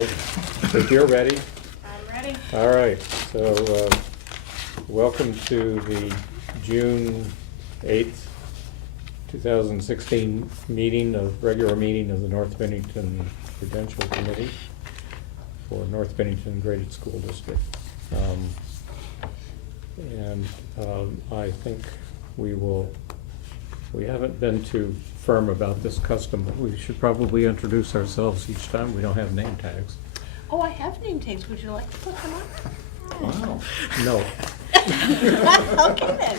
If you're ready. I'm ready. All right, so welcome to the June 8th, 2016 regular meeting of the North Bennington Prudential Committee for North Bennington Graded School District. I think we haven't been too firm about this custom. We should probably introduce ourselves each time. We don't have name tags. Oh, I have name tags. Would you like to put them on? Wow. No. Okay then.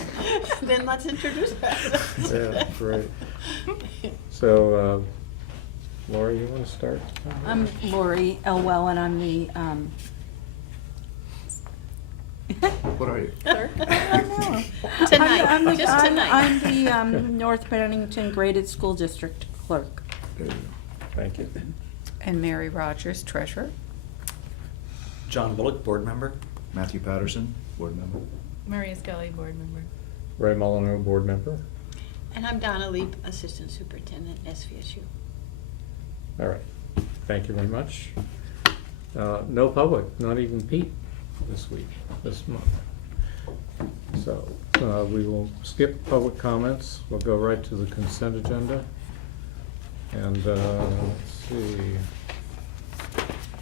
Then let's introduce ourselves. Yeah, great. So, Lori, you want to start? I'm Lori Elwell, and I'm the, What are you? Sir? Tonight, Tonight, just tonight. I'm the North Bennington Graded School District Clerk. There you go. Thank you. And Mary Rogers, treasurer. John Bullock, board member. Matthew Patterson, board member. Maria Scully, board member. Ray Molyneux, board member. And I'm Donna Leap, Assistant Superintendent, SVSU. All right, thank you very much. No public, not even Pete this month. So we will skip public comments. We'll go right to the consent agenda. And let's see,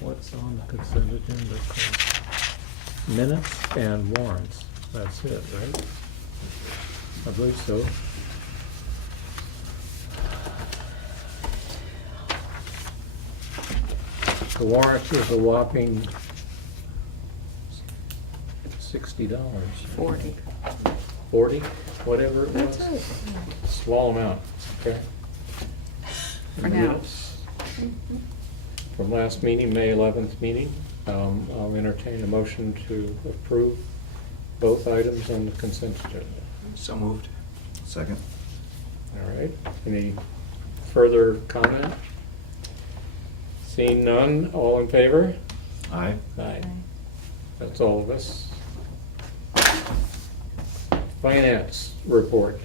what's on the consent agenda? Minutes and warrants. That's it, right? I believe so. The warrant is a whopping $60. 40. 40, whatever it was. That's right. Small amount, okay? For now. Minutes from last meeting, May 11th meeting. I'll entertain a motion to approve both items on the consent agenda. So moved. Second. All right, any further comment? Seeing none, all in favor? Aye. Aye. That's all of us. Finance report.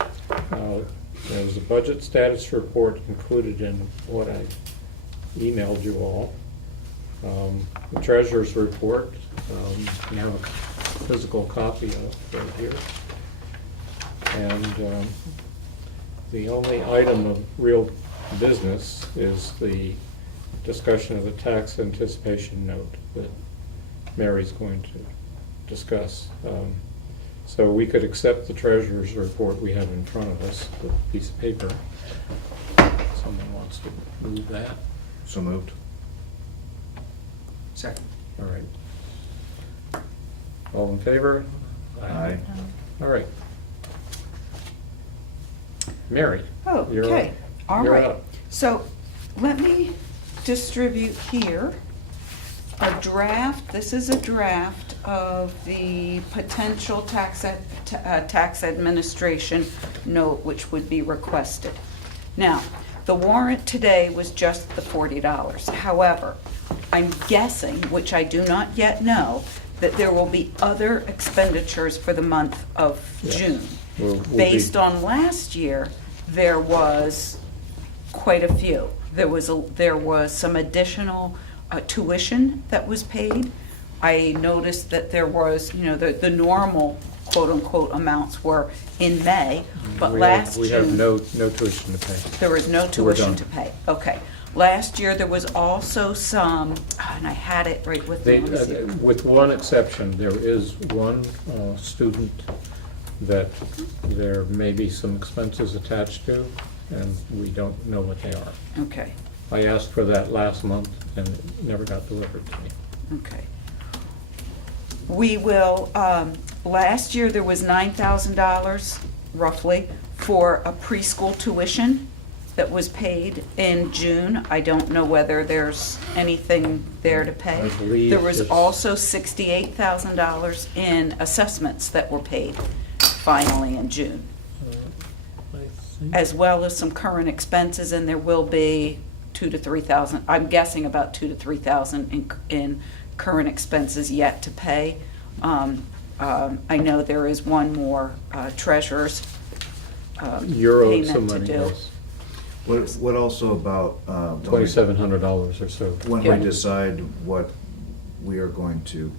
There's a budget status report included in what I emailed you all. The treasurer's report, you have a physical copy of right here. And the only item of real business is the discussion of the tax anticipation note that Mary's going to discuss. So we could accept the treasurer's report we have in front of us, the piece of paper. Someone wants to move that? So moved. Second. All right. All in favor? Aye. All right. Mary? you're Okay, up. all You're right. up. So let me distribute here a draft. This is a draft of the potential tax administration note which would be requested. Now, the warrant today was just the $40. However, I'm guessing, which I do not yet know, that there will be other expenditures for the month of Yes. June. We'll be- Based on last year, there was quite a few. There was some additional tuition that was paid. I noticed that there was, the normal quote-unquote amounts were in May, but last June... We have no tuition to pay. There was no We're tuition done. to pay. Okay. Last year, there was also some, and I had it right with me. Let me see. With one exception, there is one student that there may be some expenses attached to, and we don't know what they are. Okay, I asked for that last month, and it never got delivered to me. okay. We will, last year, there was $9,000 roughly for a preschool tuition that was paid in June. I don't know whether there's anything there to pay. I believe There was it's- also $68,000 in assessments that were paid finally in June, I think- as well as some current expenses, and there will be $2,000 to $3,000, I'm guessing about $2,000 to $3,000 in current expenses yet to pay. I know there is one more treasurer's You're owed payment some to money, do. yes. What also about, $2,700 or so. when Yeah. we decide what we are going to,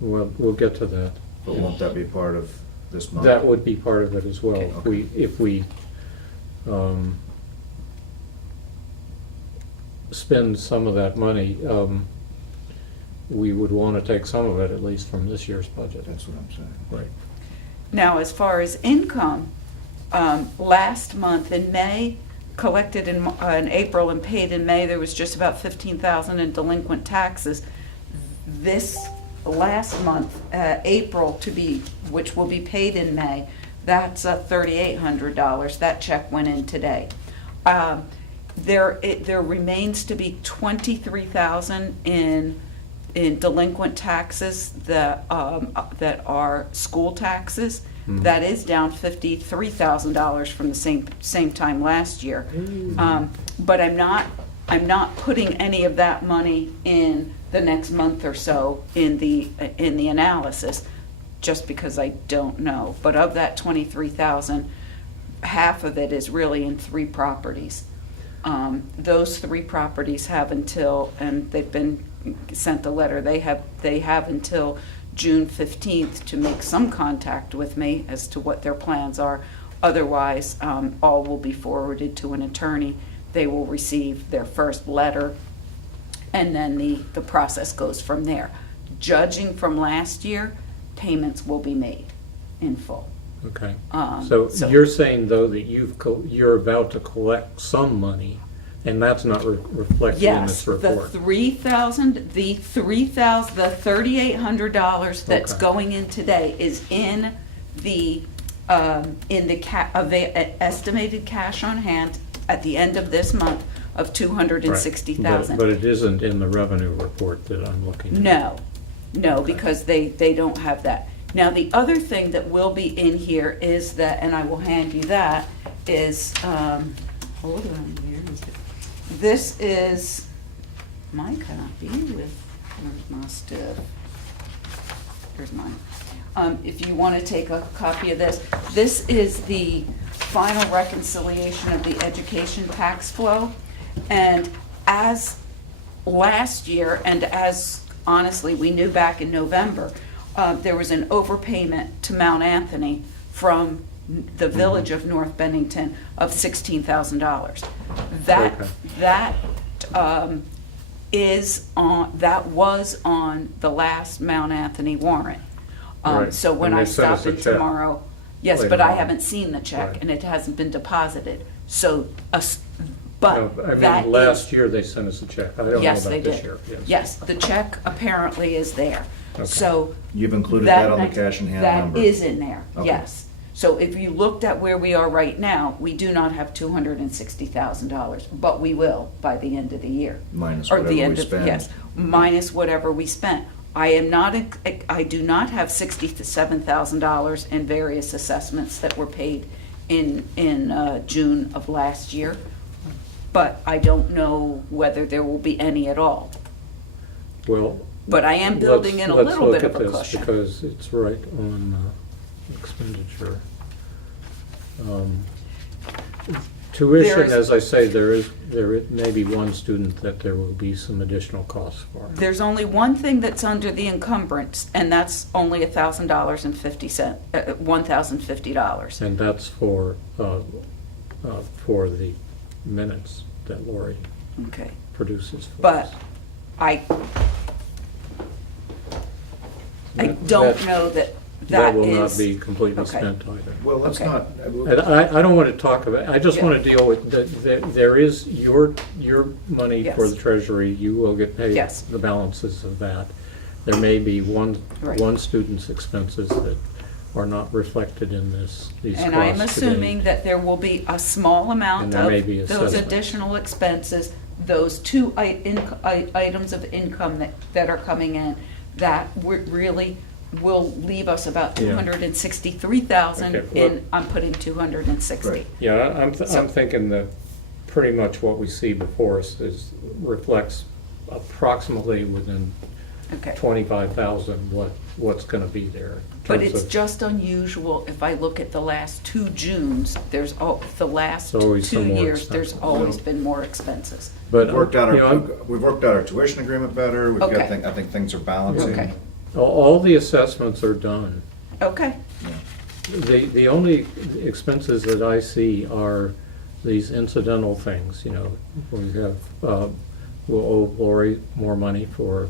We'll get to that. but won't that be part of this month? That would be part of it as well. Okay. If we spend some of that money, we would want to take some of it, at least from this year's budget. That's what I'm saying. Right. Now, as far as income, last month in May, collected in April and paid in May, there was just about 15,000 in delinquent taxes. This last month, April which will be paid in May, that's $3,800. That check went in today. There remains to be 23,000 in delinquent taxes that are school taxes. Mhm. That is down $53,000 from the same time last year. But I'm not putting any of that money in the next month or so in the analysis, just because I don't know. But of that 23,000, half of it is really in 3 properties. Those 3 properties have until, and they've been sent a letter, they have until June 15th to make some contact with me as to what their plans are. Otherwise, all will be forwarded to an attorney. They will receive their first letter, and then the process goes from there. Judging from last year, payments will be made in full. Okay. So- So you're saying, though, that you're about to collect some money, and that's not reflected in Yes, this the report? the $3,800 that's Okay. going in today is in the estimated cash on hand at the end of this month of Right. $260,000. But it isn't in the revenue report that I'm looking at? No, because they don't have that. Now, the other thing that will be in here is that, and I will hand you that, is, hold on, where is it? This is my copy with, where's my stuff? Here's mine. If you want to take a copy of this, this is the final reconciliation of the education tax flow. And as last year, and as honestly we knew back in November, there was an overpayment to Mount Anthony from the village of North Bennington of $16,000. Okay. That was on the last Mount Anthony warrant. Right. So when And I they sent us stop a in check tomorrow, yes, later but I on. haven't seen the check, Right. and it hasn't been deposited. So, No, but I that mean, last year they sent us a check. I don't know Yes, they about this did. year. Yes, the check apparently is there. Okay. So. You've included that on the next- cash in hand number? That is in there, Okay. yes. So if you looked at where we are right now, we do not have $260,000, but we will by the end of the year. Minus Or whatever the end we of spend. Yes, minus whatever we spent. I do not have $67,000 in various assessments that were paid in June of last year, but I don't know whether there will be any at all. Well, But I am building in a little bit of a Let's look at cushion. this, because it's right on expenditure. Tuition, There's- as I say, there may be one student that there will be some additional costs for. There's only one thing that's under the encumbrance, and that's only $1,050, $1,050. And that's for the minutes that Lori Okay, produces for but us. I That- don't that- know that That will is. not be completely Okay. spent either. Well, let's Okay. not, And I don't want to talk about, I just Yeah. want to deal with, there is your money for Yes. the treasury, you will get paid Yes. the balances of that. There may be one Right. student's expenses that are not reflected in these costs And I'm today. assuming that there will be a small amount And there may be of those assessment. additional expenses, those two items of income that are coming in, that really will leave us about Yeah. $263,000 Okay, well- I'm putting 260. Right. Yeah, I'm So- thinking that pretty much what we see before us reflects approximately within Okay. 25,000, what's gonna be there. in But terms it's of- just unusual, if I look at the last 2 Junes, the last It's always 2 some more years, there's expenses. always been more expenses. But, We've worked out you know, I'm- our tuition agreement better, we've got, Okay. I think things are balancing. Okay. all the assessments are done. Okay, Yeah. The only expenses that I see are these incidental things, you know. We have, we'll owe Lori more money for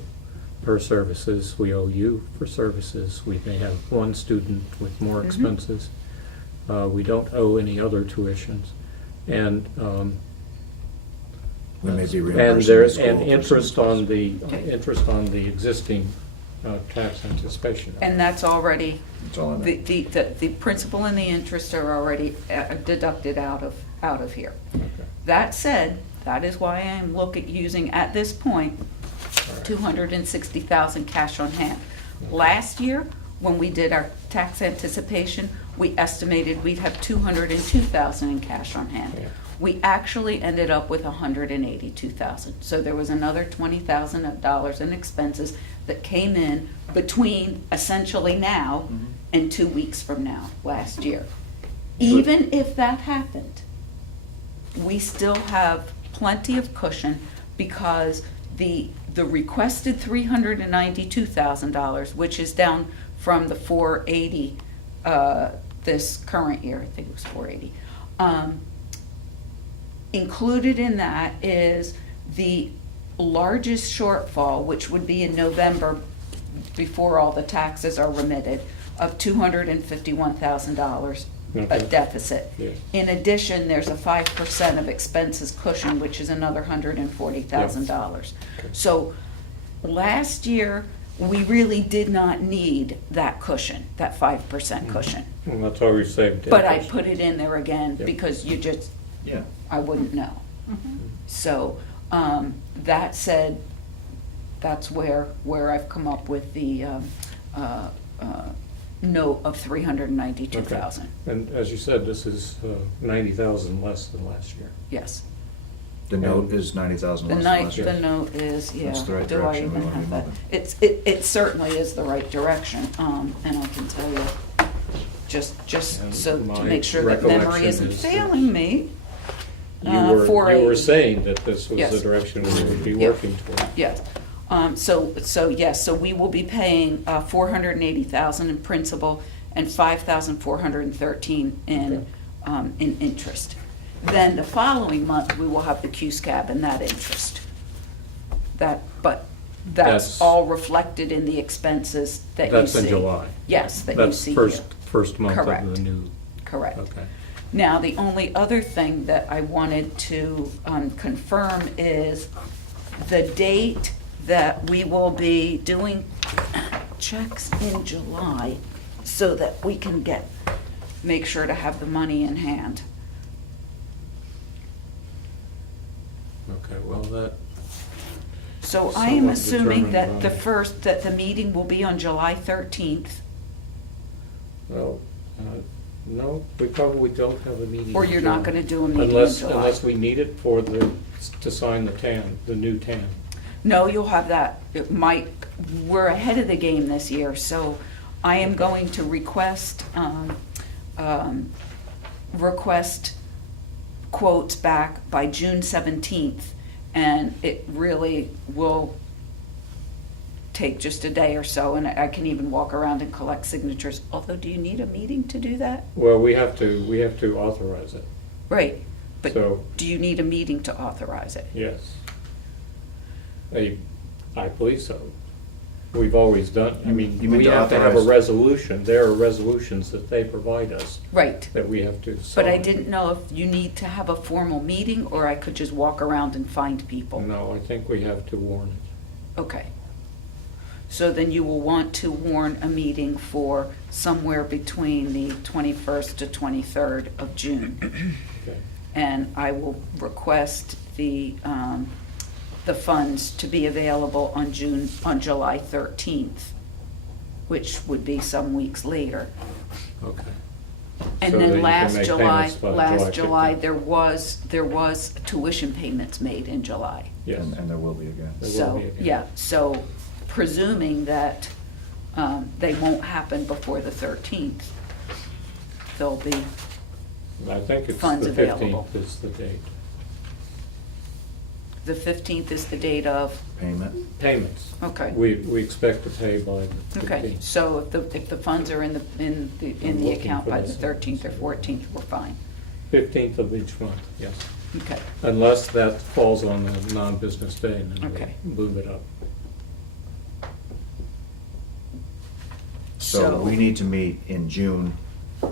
her services, we owe you for services, we may have one student with more Mhm. expenses. We don't owe any other tuitions, and, We may be and reimbursing there's, the school and for some interest on the, Okay. interest on the existing tax anticipation. and that's already, It's all in the, there. the principal and the interest are already deducted out of here. Okay. That said, that is why I'm using, at this point, All right. 260,000 cash on hand. Last year, when we did our tax anticipation, we estimated we'd have 202,000 in cash on hand. Yeah. We actually ended up with 182,000. So there was another $20,000 in expenses that came in between essentially now Mhm. and 2 weeks from now, last year. Even if that happened, we still have plenty of cushion because the requested $392,000, which is down from the 480 this current year, I think it was 480. Included in that is the largest shortfall, which would be in November before all the taxes are remitted, of $251,000 a Okay. deficit. Yeah. In addition, there's a 5% of expenses cushion, which is another $140,000. Okay. So last year, we really did not need that cushion, that 5% cushion. And that's why we saved. But I interest. put it in there again Yeah. because Yeah. I wouldn't know. So, that said, that's where I've come up with the note of 392,000. And as you said, this is 90,000 less than last year. Yes. The note is 90,000 The less than night, last the year. note is, yeah. That's the right Do I direction we even wanna be have that? moving. It certainly is the right direction, and I can tell you, just And so to my make sure that memory recollection isn't is that failing me. You were 480. saying that this was Yes. the direction we would be Yeah. working toward. Yes. So we will be paying 480,000 in principal and 5,413 in interest. Then the following month, we will have the Q-Scab and that interest. But that's That's- all reflected in the expenses that you see. That's in July. Yes, that you That's see here. first month of Correct. the new, Correct. okay. Now, the only other thing that I wanted to confirm is the date that we will be doing checks in July so that we can make sure to have the money in hand. Okay, well, that, So I am Somewhat assuming that determined that the meeting will be on July 13th, well, no, we probably don't have a meeting. or you're not until- gonna do a meeting in Unless, July. unless we need it for to sign the new TAN. No, you'll have that. We're ahead of the game this year, so I am going to request quotes back by June 17th, and it really will take just a day or so, and I can even walk around and collect signatures. Although, do you need a meeting to do that? Well, we have to authorize it, Right, but so, do you need a meeting to authorize it? yes. I believe so. We've always done, I mean, You mean we to have to have a authorize- resolution. There are resolutions that they provide us Right. that we have to sign. But I didn't know if you need to have a formal meeting, or I could just walk around and find people. No, I think we have to warn it. Okay. So then you will want to warn a meeting for somewhere between the 21st to 23rd of June. Okay. And I will request the funds to be available on July 13th, which would be some weeks later. Okay. And So that you then can last make July, payments by July 15th. there was tuition payments made in July. Yes. And there will be again. There will So, be again. yeah, so presuming that they won't happen before the 13th. There'll be, I think it's Funds the available. 15th is the date. the 15th is the date of, Payment? Payments. okay. We expect to pay by the 15th. Okay, so if the funds are in the I'm account looking by for the this. 13th or 14th, we're fine. 15th of each month, yes. Okay, Unless that falls on a non-business day, and then Okay. we move it up. So we need to meet in June.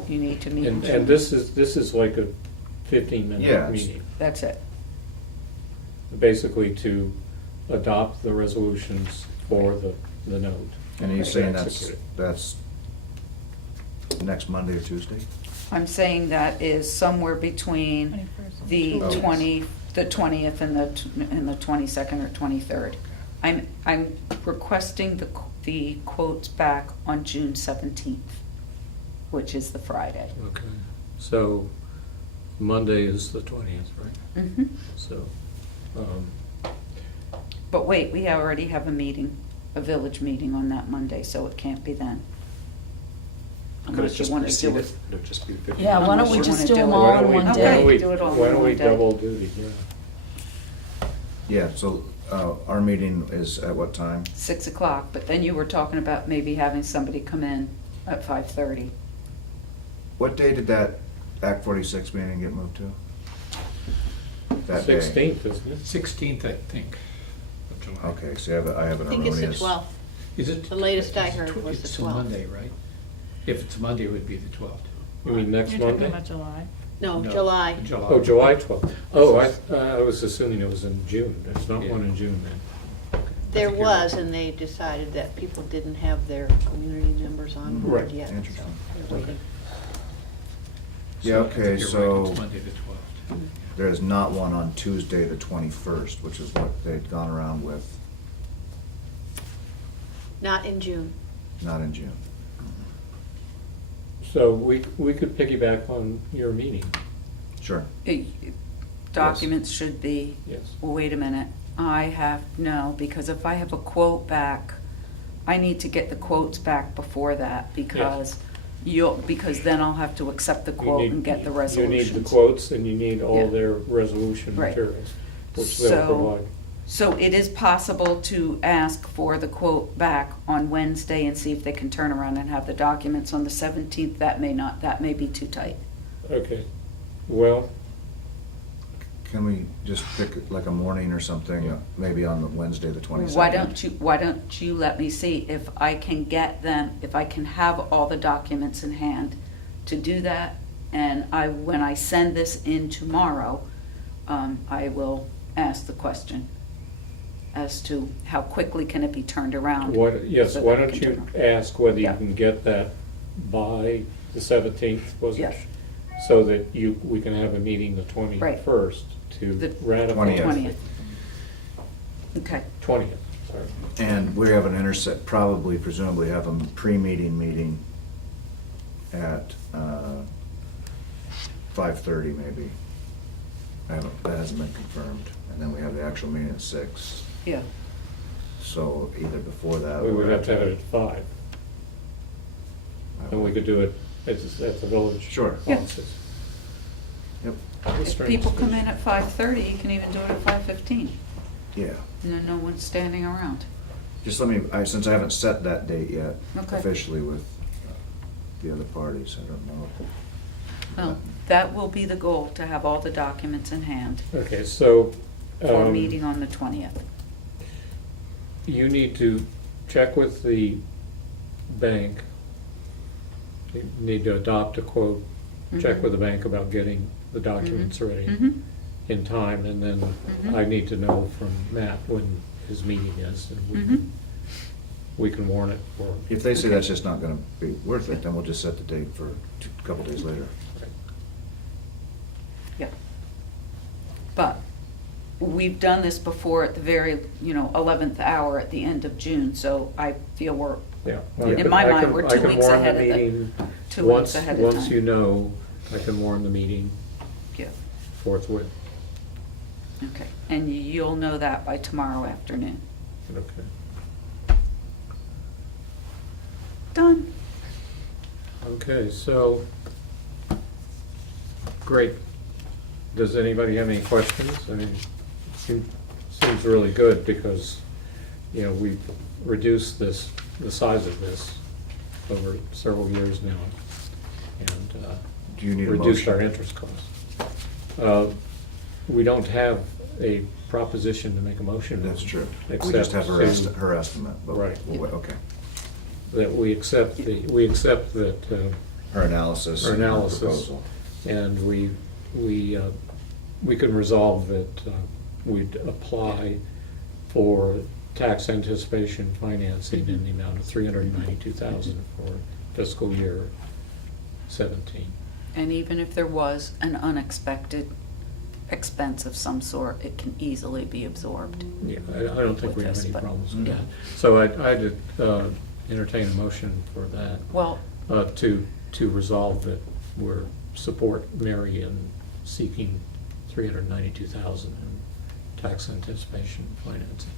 you need to meet in And June. this is like a 15-minute Yeah, it's- meeting, That's it. basically to adopt the resolutions for the note. And are you To saying execute that's next Monday or Tuesday? I'm saying that is somewhere between 21st. the Oh, yes. 20th and the 22nd or 23rd. I'm requesting the quotes back on June 17th, which is the Friday. Okay, so Monday is the 20th, right? Mhm. So, But wait, we already have a meeting, a village meeting on that Monday, so it can't be then. Could it Unless you just want to do precede it. it? Would it just be 15? Yeah, why don't Unless we you just wanna do do them it. all why don't in we- one why Okay, don't we- day? do it all in Why don't one we day. double duty, yeah. Yeah, so our meeting is at what time? 6 o'clock, but then you were talking about maybe having somebody come in at 5:30. What day did that Act 46 meeting get moved to? That day? 16th, isn't it? 16th, I think, of July. Okay, so I have I an think it's erroneous. the 12th. Is it? The latest I heard it's was the It's a 12th. Monday, right? If it's Monday, it would be the 12th. You mean next You're talking Monday? about July. No, No, July. July. Oh, July 12th. Oh, I was assuming it was in June. There's not Yeah. one in June then. There I think you're was, right. and they decided that people didn't have their community members on board Right. yet, so Interesting. they're waiting. Yeah, So I think okay, you're right, so- It's Monday the 12th. There is not one on Tuesday, the 21st, which is what they'd gone around with, Not in June. not in June. So we could piggyback on your meeting, Sure. Documents should be, yes. well, wait a minute, no, because if I have a quote back, I need to get the quotes back before that, because because then I'll have to accept the You quote need- and get the You resolutions. need the quotes and you need all Yeah. their resolution Right. materials, which they'll So- provide. So it is possible to ask for the quote back on Wednesday and see if they can turn around and have the documents on the 17th. That may be too tight. Okay, well, Can we just pick like a morning or something, Yeah. maybe on the Wednesday, the 22nd? Why don't you let me see if I can get them, if I can have all the documents in hand to do that? And when I send this in tomorrow, I will ask the question as to how quickly can it be turned around. yes, so why that I don't can you turn around. ask whether you Yeah. can get that by the 17th, was it? Yes. So that we can have a meeting the 21st to The ratify. 20th. Okay, 20th, sorry. And we have an probably, presumably have a pre-meeting meeting at 5:30 maybe. That hasn't been confirmed. And then we have the actual meeting at 6. yeah. So either before that or. We would have to have it at 5, I and we would- could do it at the village Sure. Yeah. offices. Yep, If people come in at 5:30, you can even do it at 5:15. yeah. And then no one's standing around. Just let me, since I haven't set that date yet Okay. officially with the other parties, I don't know. Well, that will be the goal, to have all the documents in hand Okay, so. for meeting on the 20th. You need to check with the bank. You need to adopt a quote, check Mhm. with the bank about getting the documents ready Mhm. in time, and then Mhm. I need to know from Matt when his meeting is, and Mhm. we can warn it for. If they say Okay. that's just not gonna be worth it, then we'll just set the date for a couple days later. Yeah. But we've done this before at the very, 11th hour at the end of June, so I feel we're Yeah. In my mind, we're 2 weeks ahead of the- 2 weeks ahead of Once time. you know, I can warn the meeting Yeah, forthwith. okay. And you'll know that by tomorrow afternoon. Okay. Okay, so, great. Does anybody have any questions? I mean, seems really good because, you know, we've reduced the size of this over several years now. And Do you need a reduced our motion? interest costs. We don't have a proposition to make a motion on. That's true. We except just have her to- her estimate. But Right. Okay. That we accept that Her analysis. our and her analysis, proposal. and we can resolve that we'd apply for tax anticipation financing in the amount of $392,000 for fiscal year 17. And even if there was an unexpected expense of some sort, it can easily be absorbed. Yeah, I don't think With we have this, any but- problems with yeah. that. So I'd entertain a motion for that, Well, to resolve that we're support Mary in seeking $392,000 in tax anticipation financing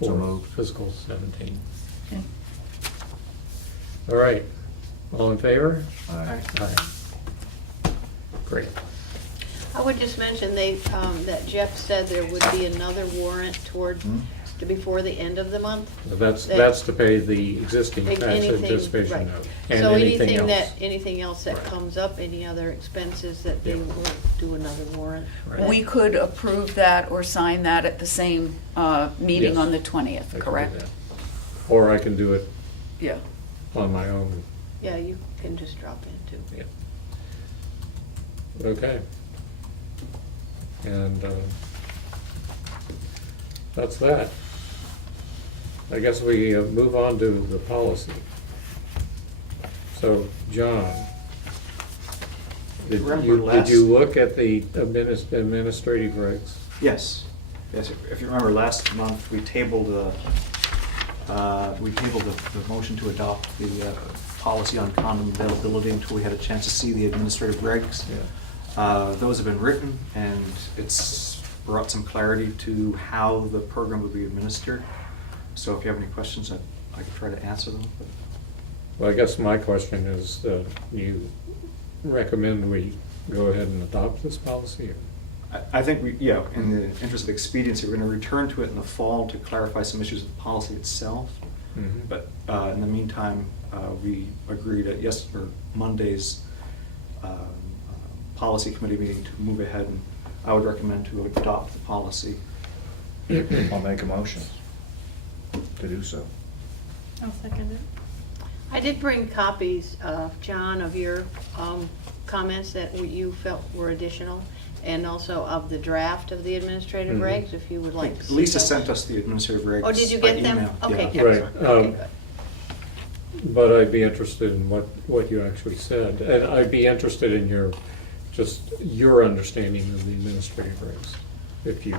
So for moved. fiscal 17. Okay. All right, all in favor? Aye. Aye. Great. I would just mention that Jeff said there would be another warrant toward, Hmm? before the end of the month. That's to pay the existing tax Anything, anticipation right. note and So anything else. anything else that Right. comes up, any other expenses, that they Yeah. will do another warrant. Right. we could approve that or sign that at the same meeting Yes. on the I 20th, can do correct? that. Or I can do it Yeah. on my own. Yeah, you can just drop in too. Yeah. Okay. And that's that. I guess we move on to the policy. So, John, did you look at the administrative regs? Yes, yes, if you remember, last month, we tabled the motion to adopt the policy on condom availability until we had a chance to see the administrative regs. Those have been written, and it's brought some clarity to how the program will be administered. So if you have any questions, I can try to answer them. Well, I guess my question is, you recommend we go ahead and adopt this policy? I think in the interest of expediency, we're going to return to it in the fall to clarify some issues with the policy itself. Mhm. But in the meantime, we agreed at Monday's policy committee meeting to move ahead, and I would recommend to adopt the policy. I'll make a motion to do so. I'll second it. I did bring copies, John, of your comments that you felt were additional, and also of the draft of the administrative Mhm. regs, if you would like to see Lisa those. sent us the administrative regs. Oh, did you by get them? email. Okay, Yeah. Right. excellent. Okay, good. But I'd be interested in what you actually said. And I'd be interested in your understanding of the administrative regs, if you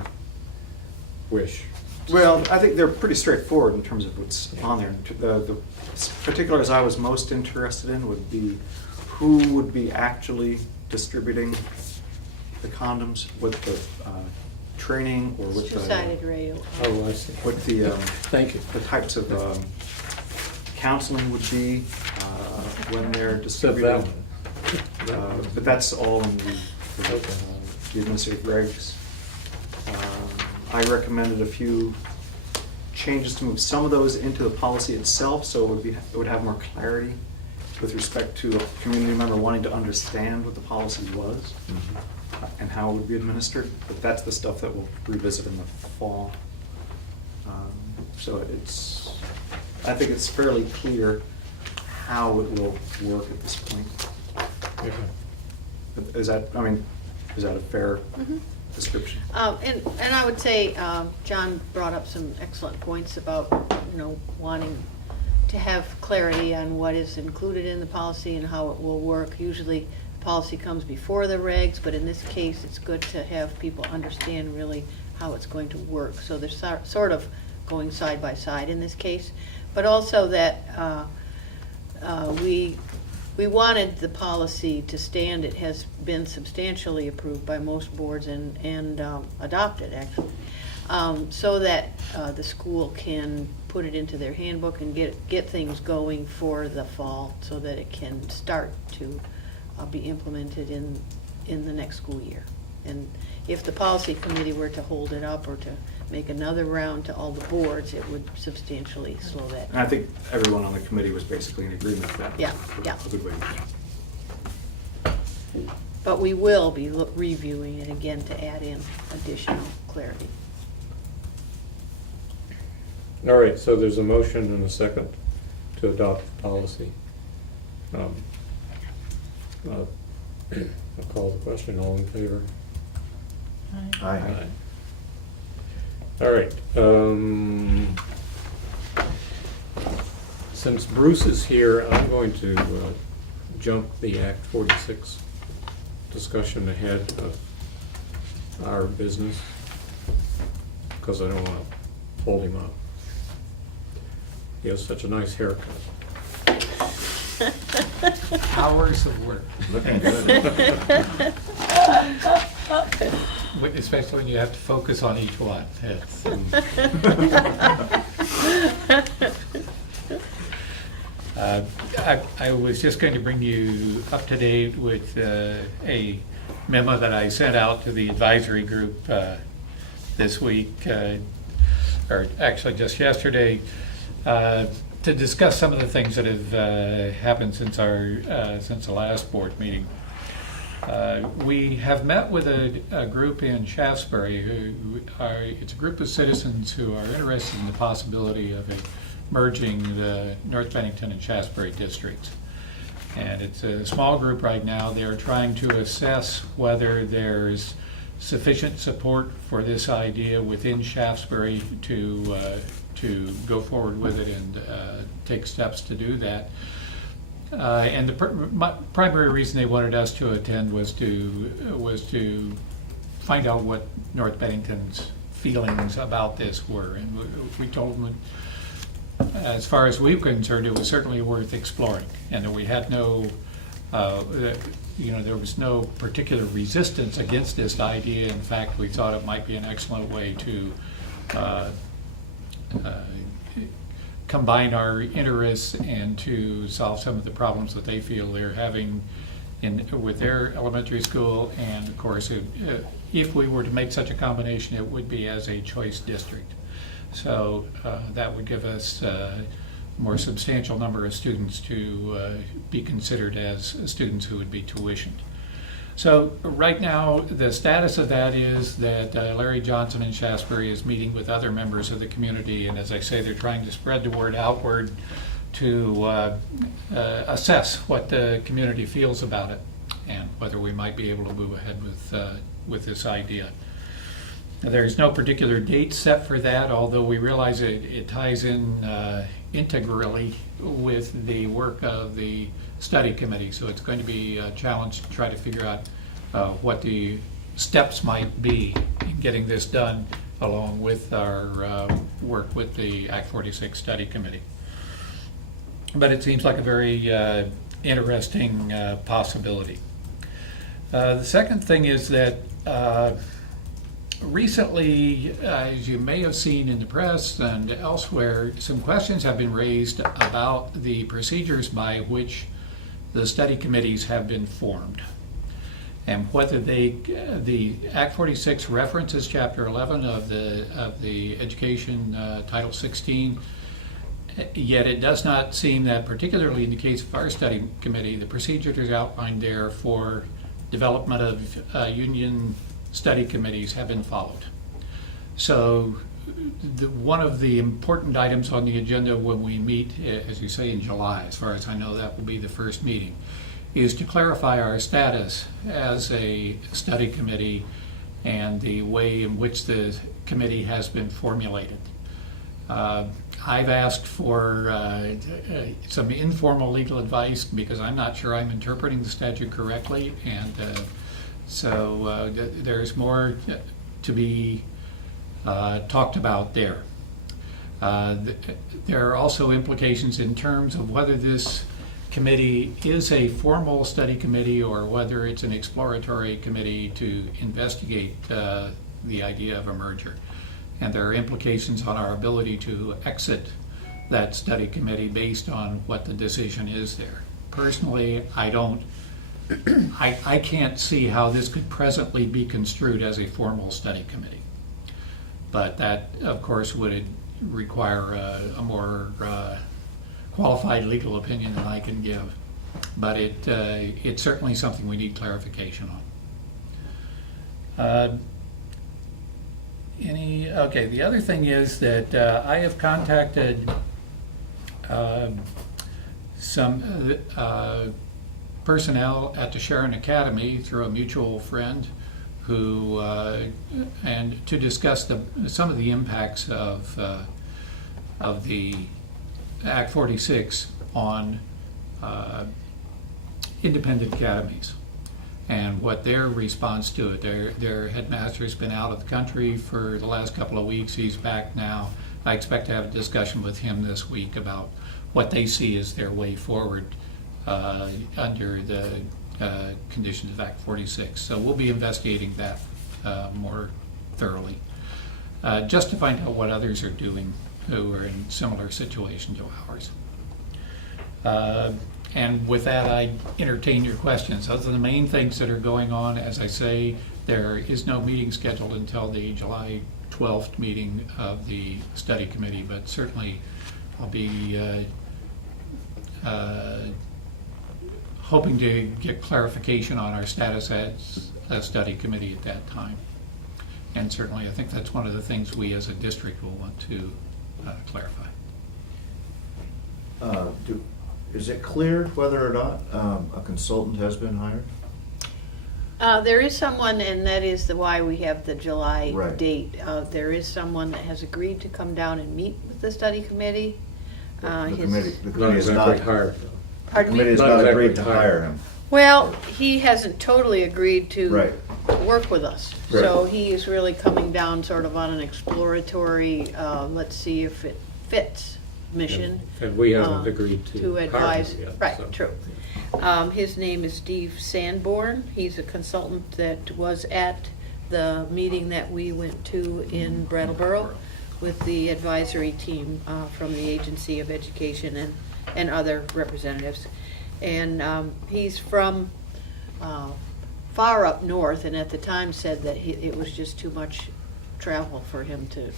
wish. Well, I think they're pretty straightforward in terms of what's on there. The particulars I was most interested in would be who would be actually distributing the condoms, what the training or what Two-sided the, radio. Oh, I see. what the, Thank you. the types of counseling would be when they're Said distributing. that one. But that's all in the Okay. the administrative regs. I recommended a few changes to move some of those into the policy itself, so it would have more clarity with respect to a community member wanting to understand what the policy was and how it would be administered. But that's the stuff that we'll revisit in the fall. So I think it's fairly clear how it will work at this point. Yeah. Is that a fair Mhm. description? And I would say, John brought up some excellent points about, wanting to have clarity on what is included in the policy and how it will work. Usually, policy comes before the regs, but in this case, it's good to have people understand really how it's going to work. So they're sort of going side by side in this case. But also that we wanted the policy to stand. It has been substantially approved by most boards and adopted, actually. so that the school can put it into their handbook and get things going for the fall, so that it can start to be implemented in the next school year. And if the policy committee were to hold it up or to make another round to all the boards, it would substantially slow that. And I think everyone on the committee was basically in agreement with that. Yeah, yeah. A good way to go. But we will be reviewing it again to add in additional clarity. All right, so there's a motion and a second to adopt the policy. I'll call the question. All in favor? Aye. All right. Since Bruce is here, I'm going to jump the Act 46 discussion ahead of our business, because I don't want to hold him up. He has such a nice haircut. Hours of work, Looking good. especially when you have to focus on each one. I was just going to bring you up to date with a memo that I sent out to the advisory group this week, or actually just yesterday, to discuss some of the things that have happened since the last board meeting. We have met with a group in Shaftesbury it's a group of citizens who are interested in the possibility of merging the North Bennington and Shaftesbury districts. And it's a small group right now. They're trying to assess whether there's sufficient support for this idea within Shaftesbury to go forward with it and take steps to do that. And the primary reason they wanted us to attend was to find out what North Bennington's feelings about this were. And we told them, as far as we were concerned, it was certainly worth exploring, and that we had no, there was no particular resistance against this idea. In fact, we thought it might be an excellent way to combine our interests and to solve some of the problems that they feel they're having with their elementary school. And of course, if we were to make such a combination, it would be as a choice district. So that would give us a more substantial number of students to be considered as students who would be tuitioned. So right now, the status of that is that Larry Johnson in Shaftesbury is meeting with other members of the community, and as I say, they're trying to spread the word outward to assess what the community feels about it and whether we might be able to move ahead with this idea. Now, there's no particular date set for that, although we realize it ties in integrally with the work of the study committee. So it's going to be a challenge to try to figure out what the steps might be in getting this done, along with our work with the Act 46 study committee. But it seems like a very interesting possibility. The second thing is that recently, as you may have seen in the press and elsewhere, some questions have been raised about the procedures by which the study committees have been formed, and whether the Act 46 references Chapter 11 of the Education Title 16, yet it does not seem that, particularly in the case of our study committee, the procedures outlined there for development of union study committees have been followed. So one of the important items on the agenda when we meet, as you say, in July, as far as I know that will be the first meeting, is to clarify our status as a study committee and the way in which the committee has been formulated. I've asked for some informal legal advice because I'm not sure I'm interpreting the statute correctly, and so there's more to be talked about there. There are also implications in terms of whether this committee is a formal study committee or whether it's an exploratory committee to investigate the idea of a merger. and there are implications on our ability to exit that study committee based on what the decision is there. Personally, I can't see how this could presently be construed as a formal study committee. But that, of course, would require a more qualified legal opinion than I can give. But it's certainly something we need clarification on. Okay, the other thing is that I have contacted some personnel at the Sharon Academy through a mutual friend who, and to discuss some of the impacts of the Act 46 on independent academies and what their response to it. Their headmaster's been out of the country for the last couple of weeks. He's back now. I expect to have a discussion with him this week about what they see as their way forward under the conditions of Act 46. So we'll be investigating that more thoroughly, just to find out what others are doing who are in similar situation to ours. And with that, I entertain your questions. Those are the main things that are going on. As I say, there is no meeting scheduled until the July 12th meeting of the study committee, but certainly I'll be hoping to get clarification on our status as a study committee at that time. And certainly I think that's one of the things we as a district will want to clarify. Is it clear whether or not a consultant has been hired? There is someone, and that is why we have the July Right. date. There is someone that has agreed to come down and meet with the study committee. The His- committee Not is exactly not, hired, though. the Pardon committee me? has Not not exactly agreed to hired. hire him. Well, he hasn't totally agreed to Right. work with us. Right. So he is really coming down sort of on an exploratory, let's see if it fits mission. And we haven't uh, agreed to hire him advise. yet, Right, so. true. His name is Steve Sanborn. He's a consultant that was at the meeting that we went to in Brattleboro with the advisory team from the Agency of Education and other representatives. And he's from far up north, and at the time said that it was just too much travel for him to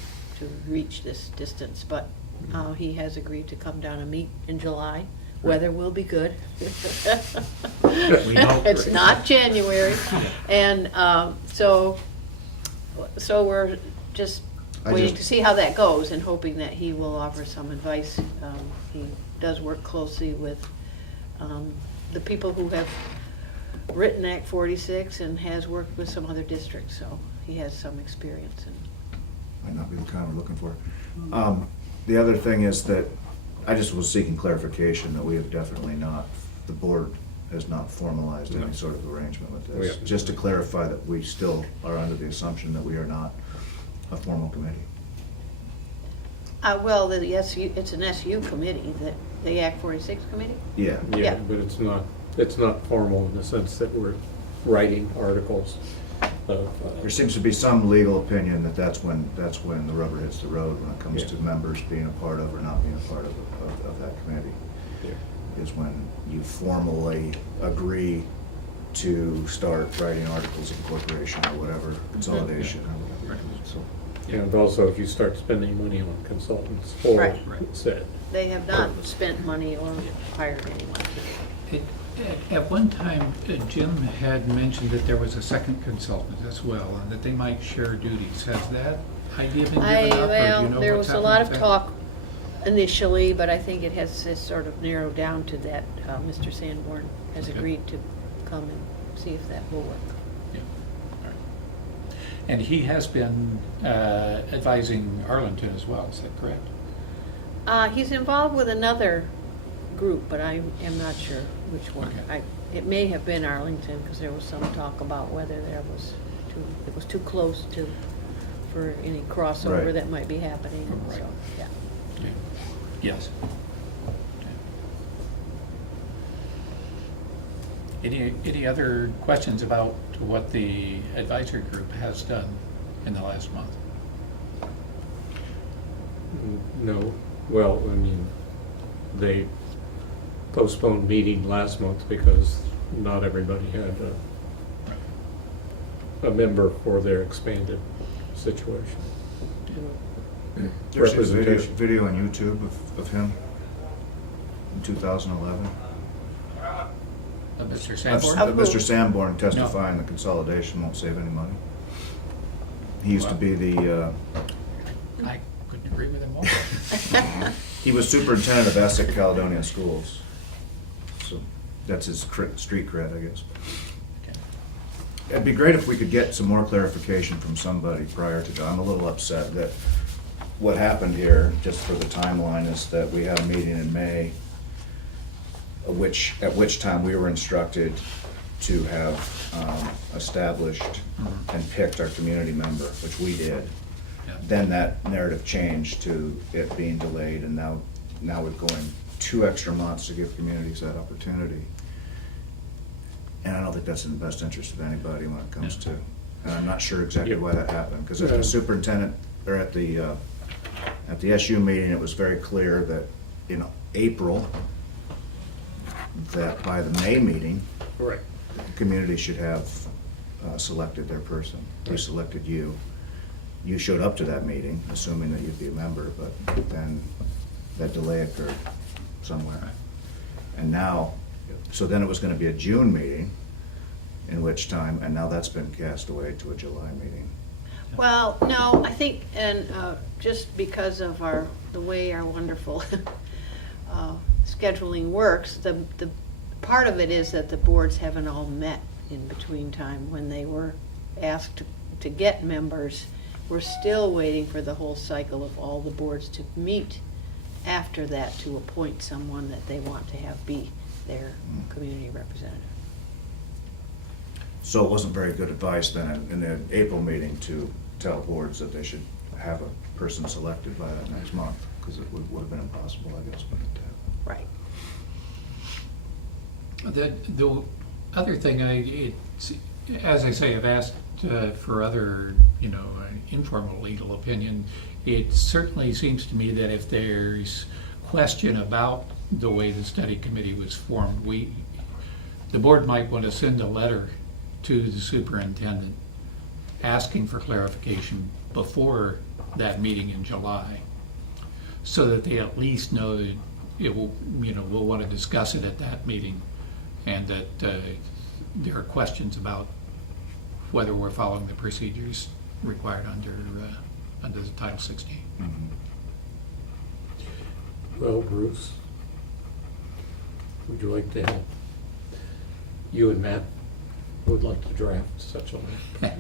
reach this distance. But he has agreed to come down and meet in July. Weather will be good. It's not January. And so we're just waiting to see how that goes and hoping that he will offer some advice. He does work closely with the people who have written Act 46 and has worked with some other districts, so he has some experience. Might not be the kind we're looking for. The other thing is that I just was seeking clarification that we have definitely not, the board has not formalized No. any sort of arrangement with We this. haven't. Just to clarify that we still are under the assumption that we are not a formal committee. Well, the SU, it's an SU committee, the Act 46 committee? Yeah. Yeah, Yeah. but it's not formal in the sense that we're writing articles of. There seems to be some legal opinion that that's when the rubber hits the road when it comes Yeah. to members being a part of or not being a part of that committee. Yeah. Is when you formally agree to start writing articles of incorporation or whatever, consolidation or whatever. So, And also, if you start spending money on consultants for Right. said. They have not spent money or hired anyone. At one time, Jim had mentioned that there was a second consultant as well, and that they might share duties. Has that idea been given up, or do you know There what's was a lot of happening with that? talk initially, but I think it has sort of narrowed down to that Mr. Sanborn has Okay. agreed to come and see if that will work. Yeah. All right. And he has been advising Arlington as well, is that correct? He's involved with another group, but I am not sure which one. Okay. It may have been Arlington, because there was some talk about whether it was too close for any crossover Right. that might be happening, Right. so, yeah. Yeah. Yes. Any other questions about what the advisory group has done in the last month? No, well, I mean, they postponed meeting last month because not everybody had a member for their expanded situation. There's a Representation. video on YouTube of him in 2011. Mr. Of Sanborn? Mr. Sanborn testifying the consolidation won't save any money. He used to be the, I couldn't agree with him more. he was superintendent of Essex Caledonia Schools. So that's his street cred, I guess. It'd be great if we could get some more clarification from somebody prior to that. I'm a little upset that what happened here, just for the timeline, is that we had a meeting in May, at which time we were instructed to have established and picked our community member, which we did. Yeah. Then that narrative changed to it being delayed, and now we're going 2 extra months to give communities that opportunity. And I don't think that's in the best interest of anybody when it comes to, and I'm not sure exactly why that happened, because at the superintendent, or at the SU meeting, it was very clear that in April, that by the May meeting, Right. the community should have selected their person. They selected you. You showed up to that meeting, assuming that you'd be a member, but then that delay occurred somewhere. And now, so then it was gonna be a June meeting, in which time, and now that's been cast away to a July meeting. Well, no, I think, and just because of the way our wonderful scheduling works, the part of it is that the boards haven't all met in between time when they were asked to get members. We're still waiting for the whole cycle of all the boards to meet after that to appoint someone that they want to have be their community representative. So it wasn't very good advice then in the April meeting to tell boards that they should have a person selected by that next month, because it would have been impossible, I guess, but Right. The other thing, as I say, I've asked for other, informal legal opinion. It certainly seems to me that if there's question about the way the study committee was formed, the board might want to send a letter to the superintendent asking for clarification before that meeting in July, so that they at least know that it will, we'll want to discuss it at that meeting, and that there are questions about whether we're following the procedures required under the Title 16. Well, Bruce, would you like to help? You and Matt would like to draft such a letter.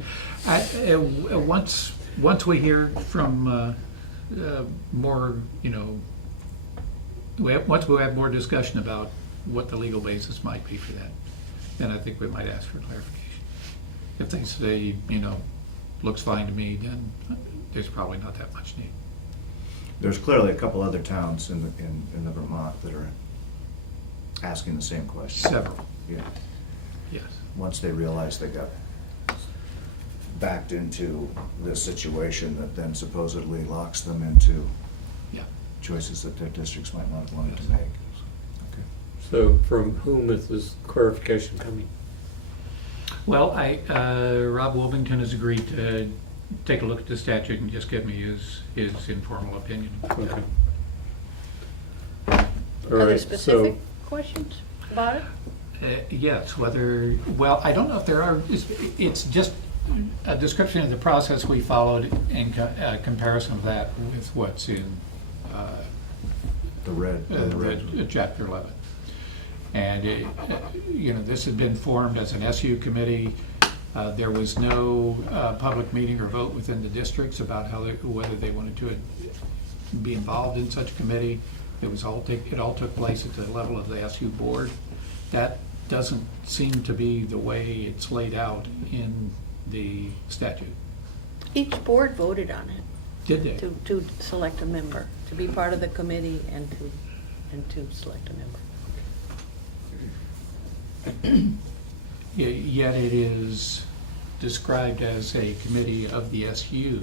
Once we hear from more, once we have more discussion about what the legal basis might be for that, then I think we might ask for clarification. If they say, looks fine to me, then there's probably not that much need. There's clearly a couple other towns in the Vermont that are asking the same question. Several, Yeah. yes. Once they realize they got backed into this situation that then supposedly locks them into Yeah. choices that their districts might not have wanted to make. Okay. So from whom is this clarification coming? Well, Rob Wilmington has agreed to take a look at the statute and just give me his informal opinion. Okay. All Other right, specific so, questions about it? Yes, well, I don't know if there are, it's just a description of the process we followed in comparison of that with what's in The red. Chapter 11. And, this had been formed as an SU committee. There was no public meeting or vote within the districts about whether they wanted to be involved in such a committee. It all took place at the level of the SU board. That doesn't seem to be the way it's laid out in the statute. Each board voted on it Did they? to select a member, to be part of the committee and to select a member. Yet it is described as a committee of the SU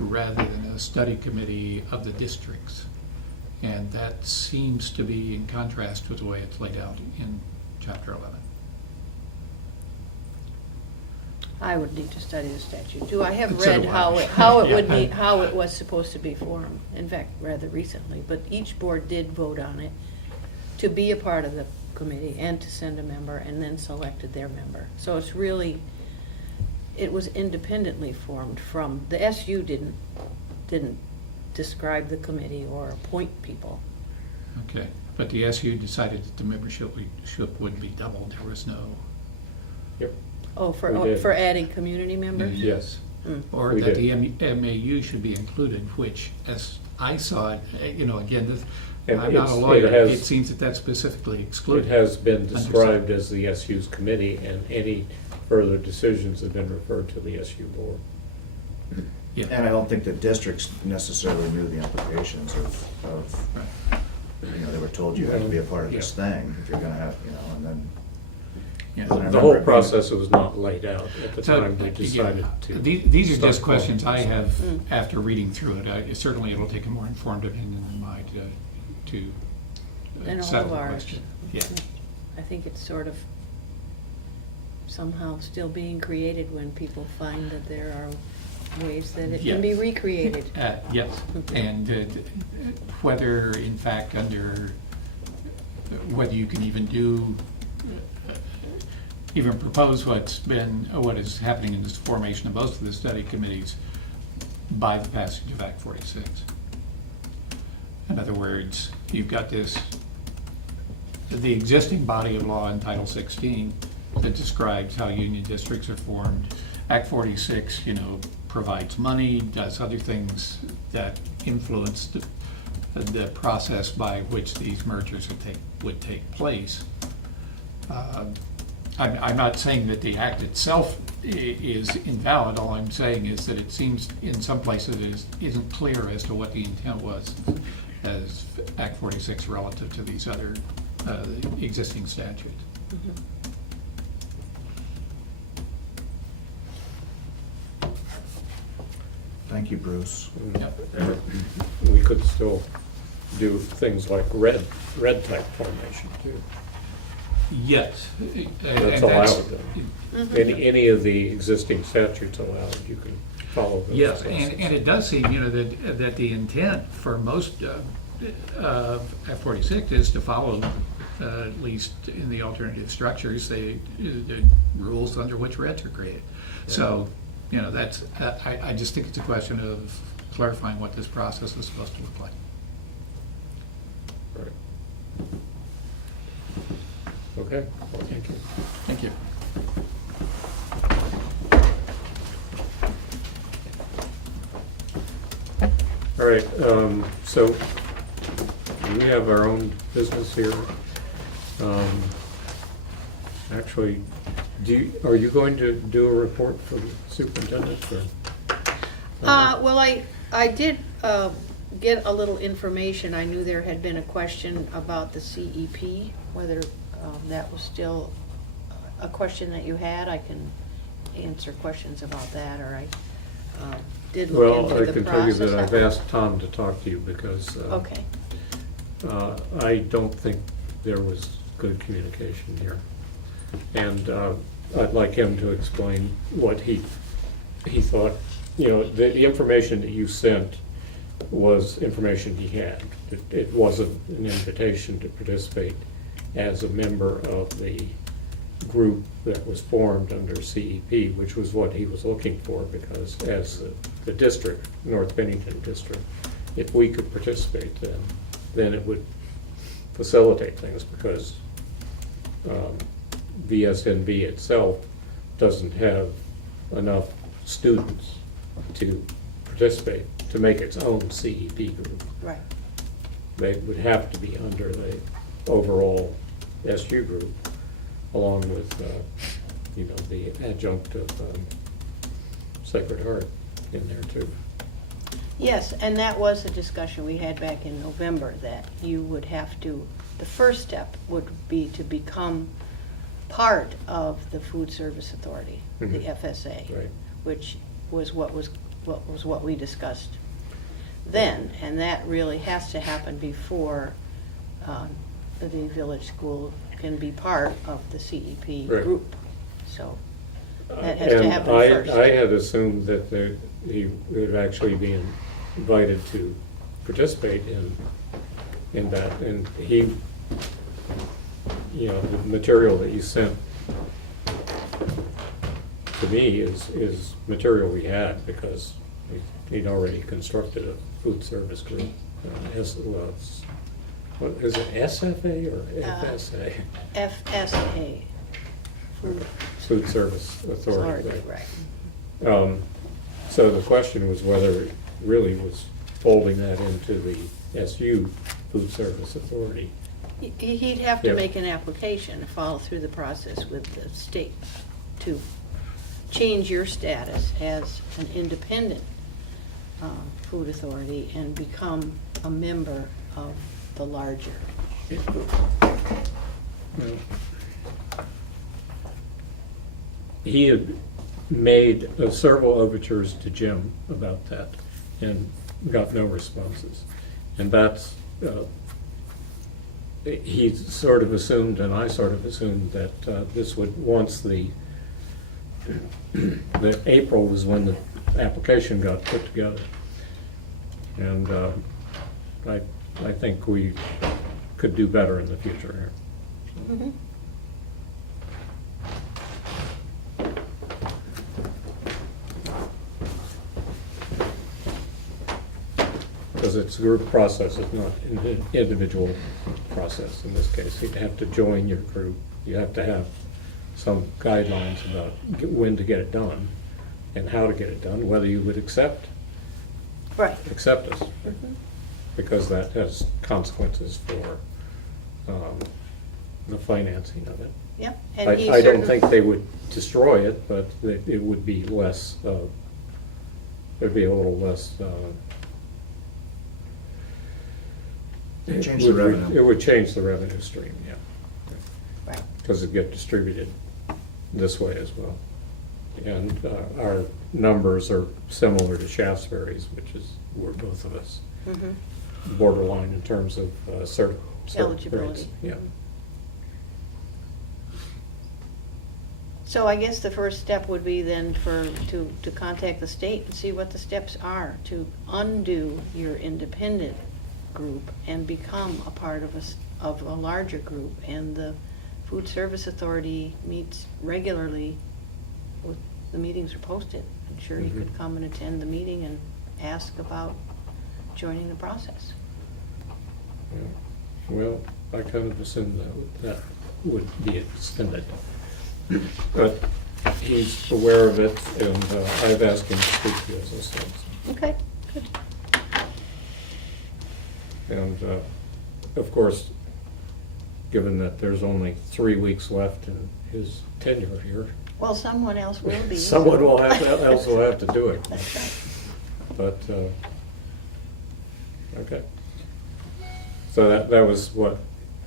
rather than a study committee of the districts. And that seems to be in contrast with the way it's laid out in Chapter 11. I would need to study the statute. I have So read do I. how it Yeah. would be, how it was supposed to be formed, in fact, rather recently, but each board did vote on it to be a part of the committee and to send a member, and then selected their member. So it's really, it was independently formed from, the SU didn't describe the committee or appoint people. Okay, but the SU decided that the membership would be doubled. There was no, Yep, Oh, We did. for adding community members? yes. Mm. or We that did. the MAU should be included, which, as I saw it, again, And I'm not a it's- lawyer, it has- it seems that that's specifically It excluded. has been Understood. described as the SU's committee, and any further decisions have been referred to the SU board. Yeah. And I don't think the districts necessarily knew the implications of, Right. they were told you had to be a part of this thing if you're gonna have, and then. Yeah. I The remember whole it being- process was not laid out at the So, time we decided yeah, to. These are start just questions I calling have Mm. after reading through it. Certainly, it'll take a more informed opinion than mine to And all settle of the ours. question. Yeah. I think it's sort of somehow still being created when people find that there are ways that it can be Yes. recreated. Yes, and whether in fact whether you can even propose what is happening in this formation of most of the study committees by the passage of Act 46. In other words, you've got the existing body of law in Title 16 that describes how union districts are formed. Act 46, provides money, does other things that influence the process by which these mergers would take place. I'm not saying that the act itself is invalid. All I'm saying is that it seems in some places it isn't clear as to what the intent was as Act 46 relative to these other existing statutes. Mhm. Thank you, Bruce. Yep. We could still do things like red type formation too. Yes. That's allowed. Any of the existing statutes allowed, you can follow those. Yes, processes. and it does seem, that the intent for most F-46 is to follow, at least in the alternative structures, the rules under which reds are created. So, that's, I just think it's a question of clarifying what this process is supposed to look like. Right. Okay, well, thank you. Thank you. All right, so we have our own business here. Actually, are you going to do a report for the superintendent, or? Well, I did get a little information. I knew there had been a question about the CEP, whether that was still a question that you had. I can answer questions about that, or I did look Well, into I the can tell you process. that I've asked Tom to talk to you because Okay, I don't think there was good communication here. And I'd like him to explain what he thought. The information that you sent was information he had. It wasn't an invitation to participate as a member of the group that was formed under CEP, which was what he was looking for, because as the district, North Bennington district, if we could participate then it would facilitate things, because VSNB itself doesn't have enough students to participate, to make its own CEP group. right. They would have to be under the overall SU group, along with, the adjunct of Sacred Heart in there too. Yes, and that was a discussion we had back in November, that you would have to, the first step would be to become part of the Food Service Authority, the Mhm. FSA. Right. Which was what was what we discussed then, and that really has to happen before the village school can be part of the CEP Right. group. So that has to happen And first. I had assumed that he would actually be invited to participate in that, and he, the material that you sent to me is material we had, because he'd already constructed a food service group. What is it, SFA or FSA? FSA. Food Service Authority. Right. So the question was whether it really was folding that into the SU Food Service Authority. He'd have to Yeah. make an application to follow through the process with the state to change your status as an independent food authority and become a member of the larger group. Well, he had made several overtures to Jim about that and got no responses. And that's, he sort of assumed, and I sort of assumed, that this would, once the April was when the application got put together. And I think we could do better in the future here. Mhm. Because it's a group process, it's not an individual process in this case. You'd have to join your group, you have to have some guidelines about when to get it done and how to get it done, whether you would accept Right. us, Mhm. because that has consequences for the financing of it. Yep. I And he don't certainly- think they would destroy it, but it would be less, there'd be a little less. Change the revenue. It would change the revenue stream, yeah, Right. because it'd get distributed this way as well. And our numbers are similar to Shaftesbury's, which is where both of us Mhm. borderline in terms of cert Eligibility. rates. Yeah. So I guess the first step would be then to contact the state and see what the steps are to undo your independent group and become a part of a larger group. And the Food Service Authority meets regularly. The meetings are posted. I'm sure you could Mhm. come and attend the meeting and ask about joining the process. Yeah. Well, I kind of assumed that would be extended. But he's aware of it, and I've asked him to speak to us as well. Okay, good. And of course, given that there's only 3 weeks left in his tenure here, Well, someone else will be. someone else will have to do it. That's right. But, okay. So that was what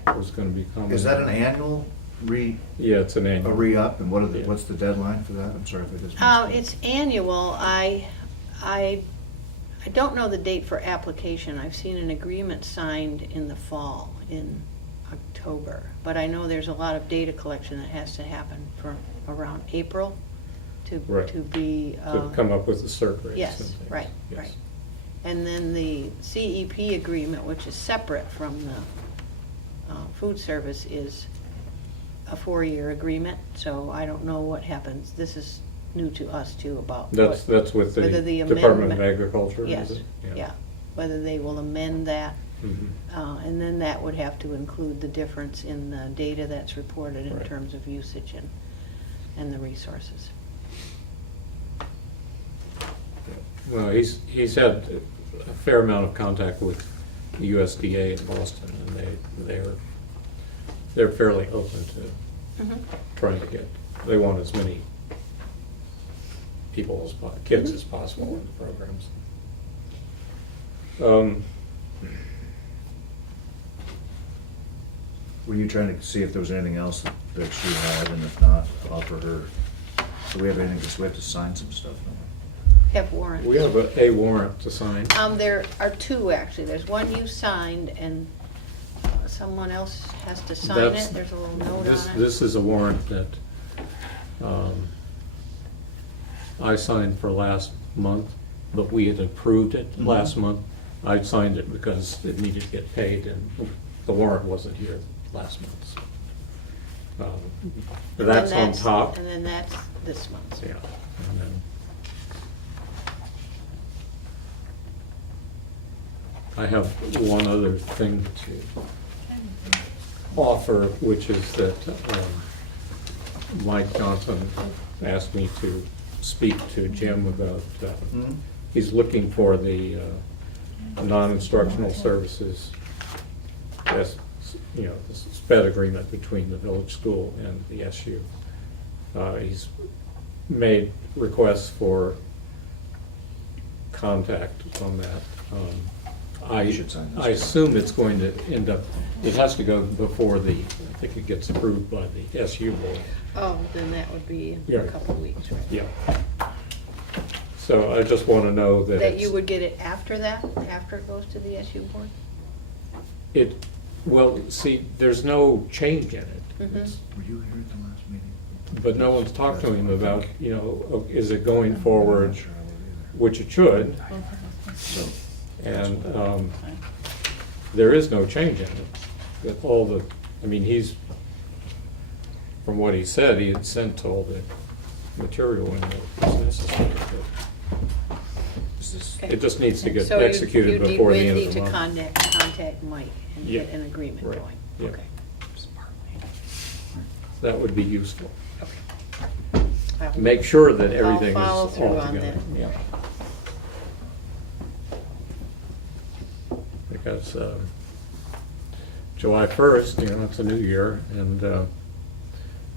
was going to be coming. Is that an annual Yeah, it's an a annual. re-up, and Yeah. what's the deadline for that? I'm sorry if I just missed it. It's annual. I don't know the date for application. I've seen an agreement signed in the fall, in October. But I know there's a lot of data collection that has to happen for around April Right. to be. To come up with the cert rates. Yes, and things. right, Yes. right. And then the CEP agreement, which is separate from the food service, is a 4-year agreement, so I don't know what happens. This is new to us too about. That's with the whether the Department of amendment- Agriculture, is Yes, it? yeah, whether they will amend that, Mhm. and then that would have to include the difference in the data that's reported in Right. terms of usage and the resources. Well, he's had a fair amount of contact with the USDA in Boston, and they're fairly open to Mhm. trying to they want as many people kids as possible in the programs. Were you trying to see if there was anything else that she had, and if not, offer her, do we have anything, because we have to sign some stuff, don't we? have warrants. We have a warrant to sign. There are two, actually. There's one you signed, and someone else has to sign That's- it. There's a little note This, on it. this is a warrant that I signed for last month, but we had approved it last month. I signed it because it needed to get paid, and the warrant wasn't here last month. But And that's then on top. And then that's this month's. Yeah. And then I have one other thing to offer, which is that Mike Johnson asked me to speak to Jim about, Mhm. he's looking for the non-instructional services, as, you know, the sped agreement between the village school and the SU. He's made requests for contact on that. You should sign this. I assume it's going to end up, it has to go before the, I think it gets approved by the SU board. Oh, then that would be in Yeah. a couple of weeks, right? Yeah. So I just want to know that That it's. you would get it after that, after it goes to the SU board? It, well, see, there's no change in it. Mhm. It's- Were you here at the last meeting? But no one's talked to him about, you know, is it going I'm forward, not sure I will which it should, either. So, and there is no change in it. That all the, I mean, he's, from what he said, he had sent all the material in that was necessary. but is this, Okay. It just needs to get So you- executed you need- before the we end need of the to month. contact Mike and Yeah. get an agreement Right. going. Yeah. Okay. That would be useful. I'll- Make sure that everything is I'll all follow through on together. that. Yeah. Because July 1st, you know, it's a new year, and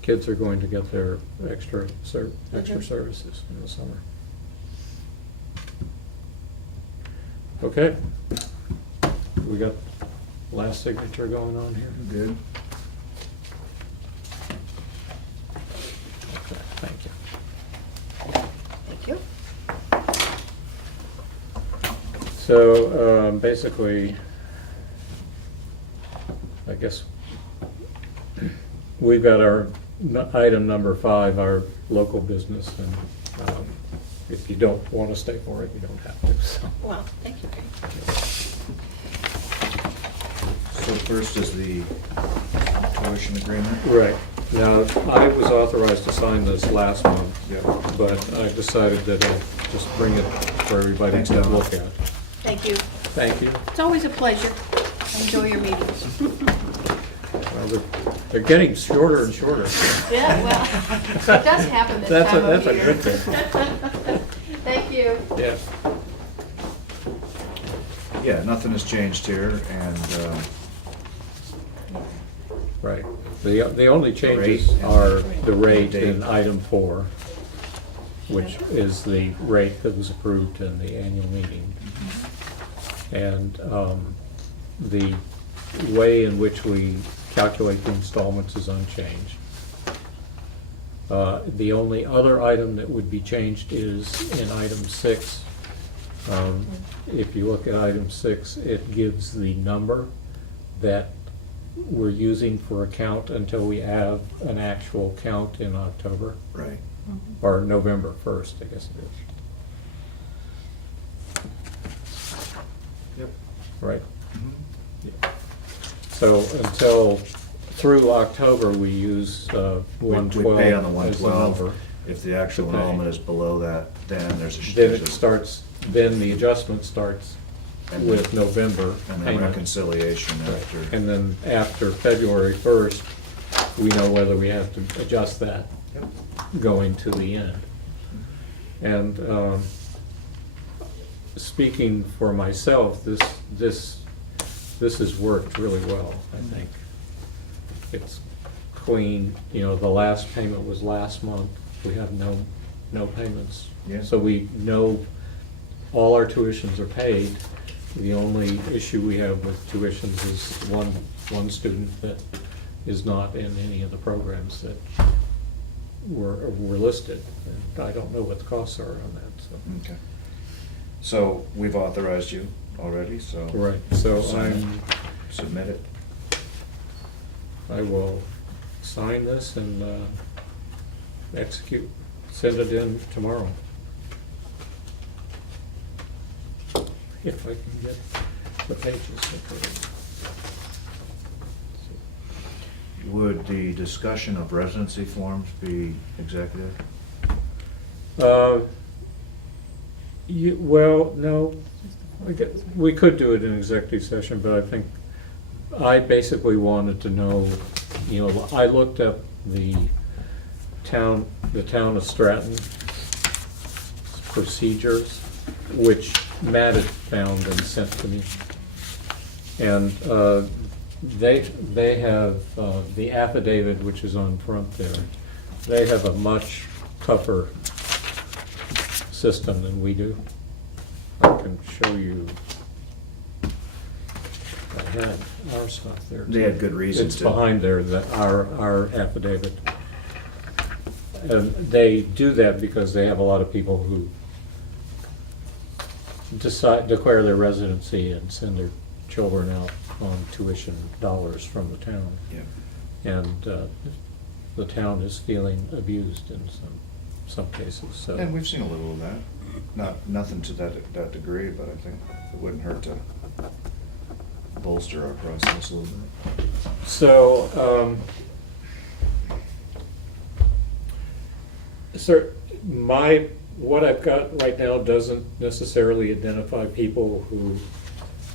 kids are going to get their extra Mhm. services in the summer. Okay. We got last signature going on here? good? Okay, thank you. Thank you. So, basically, I guess, we've got our item number 5, our local business, and if you don't want to stay for it, you don't have to, so. Well, thank you, Kate. So first is the tuition agreement? Right. Now, I was authorized to sign this last month, Yep. but I decided that I'd just bring it for everybody Thanks, to Don. look at. Thank you. Thank you. It's always a pleasure. Enjoy your meetings. Well, they're getting shorter and shorter. Yeah, well, it does happen this That's a- time of that's a year. good thing. Thank you. Yeah. Yeah, nothing has changed here, and Right. The only changes rate and- are the rate Date. in item 4, which is the rate that was approved in the annual meeting. And the way in which we calculate the installments is unchanged. The only other item that would be changed is in item 6. If you look at item 6, it gives the number that we're using for a count until we have an actual count in October, right. or November 1st, I guess it is. Yep. Right? Mhm. Yeah. So until, through October, we use We 112 pay on the as the 112. number. If the actual to pay. enrollment is below that, then there's a. Then it starts, then the adjustment starts And with November And then payment. reconciliation Right. after. And then after February 1st, we know whether we have to adjust that Yep. going to the end. And speaking for myself, this has worked really well, I think. It's clean, you know, the last payment was last month. We have no payments. Yeah. So we know all our tuitions are paid. The only issue we have with tuitions is one student that is not in any of the programs that were listed. And I don't know what the costs are on that, so. Okay. So we've authorized you already, so. Right, so Sign it. Submit it. I will sign this and execute, send it in tomorrow. If I can get the pages. Okay. Would the discussion of residency forms be executive? Well, no, we could do it in executive session, but I think, I basically wanted to know, I looked up the town of Stratton procedures, which Matt had found and sent to me. And they have, the affidavit, which is on front there, they have a much tougher system than we do. I can show you. I had our stuff there. They had good reasons It's to. behind there, our affidavit. And they do that because they have a lot of people who declare their residency and send their children out on tuition dollars from the town. Yeah. And the town is feeling abused in some cases, so. And we've seen a little of that. Nothing to that degree, but I think it wouldn't hurt to bolster our process a little bit. So, sir, what I've got right now doesn't necessarily identify people who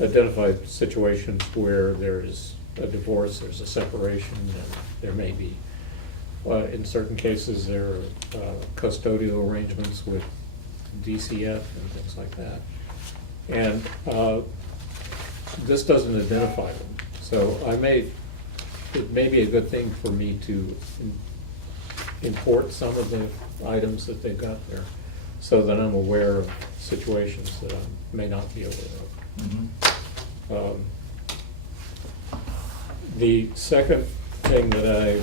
identify situations where there's a divorce, there's a separation, and there may be, in certain cases, there are custodial arrangements with DCF and things like that. And this doesn't identify them. So it may be a good thing for me to import some of the items that they've got there, so that I'm aware of situations that I may not be aware of. Mhm. The second thing that I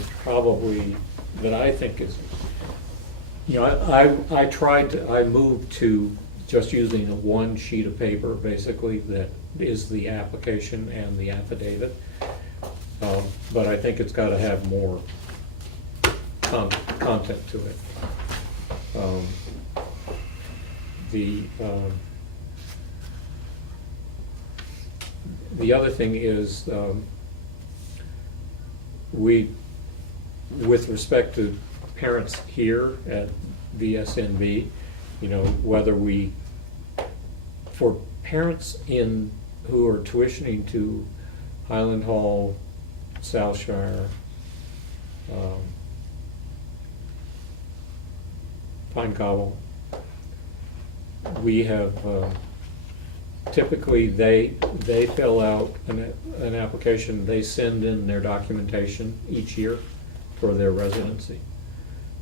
think is, I moved to just using one sheet of paper, basically, that is the application and the affidavit. But I think it's got to have more content to it. The other thing is, with respect to parents here at VSNB, whether for parents who are tuitioning to Highland Hall, Southshire, Pine Cobble, we have, typically they fill out an application, they send in their documentation each year for their residency.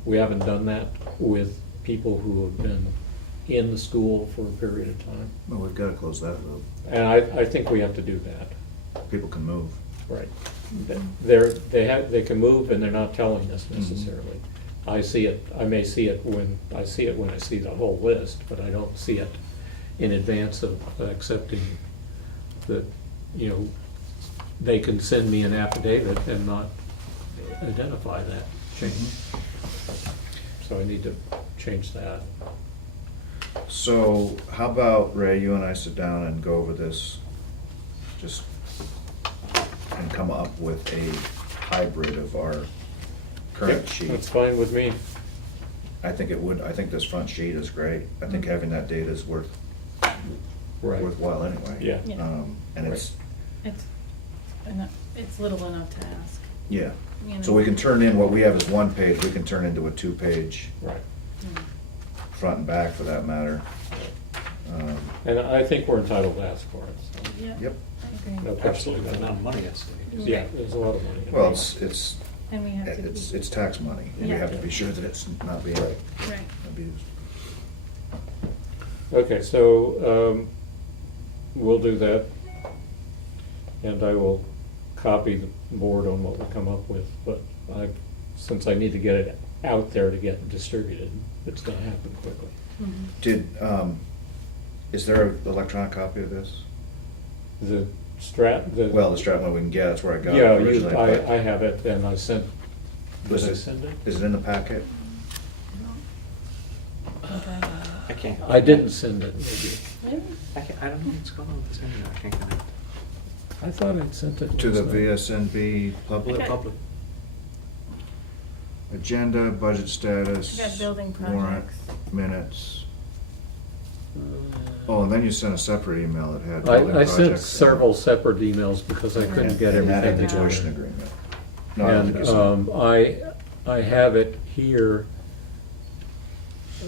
We haven't done that with people who have been in the school for a period of time. Well, we've got to close that loop. And I think we have to do that. People can move. Right. They can move and they're not telling us necessarily. I see it, I may see it when I see the whole list, but I don't see it in advance of accepting that, they can send me an affidavit and not identify that change. So I need to change that. So how about, Ray, you and I sit down and go over this, and come up with a hybrid of our current Yep, sheet? that's fine with me. I think this front sheet is great. I think having that data is Right. worthwhile anyway. Yeah. Yeah. And it's, It's little enough to ask. yeah. You So know. we can turn in what we have as one page, we can turn into a 2-page, Right. front and back for that matter. And I think we're entitled to ask for it, so. Yeah. Yep. I agree. No question Absolutely, about the that. amount of money at stake. Yeah, there's a lot of money. Well, it's And we have to. it's tax money, and we Yeah. have to be sure that it's not being Right. Right. abused. Okay, so we'll do that. And I will copy the board on what we come up with, but since I need to get it out there to get distributed. It's gonna happen quickly. Did, is there an electronic copy of this? The the. Well, the Stratton we can get, that's where I got it Yeah, originally. but I have it, and I sent, was did I it- send it? Is it in the packet? I can't. I didn't send it, maybe. I don't know what's going on with this internet. I can't connect. I thought I'd sent it. To the last night. VSNB public? Public. Agenda, budget status. I got building Warrant, projects. minutes. Oh, and then you sent a separate email that had building I sent projects in it. several separate emails because I couldn't get And that had everything the tuition together. agreement. No, I don't think And you sent it. I have it here,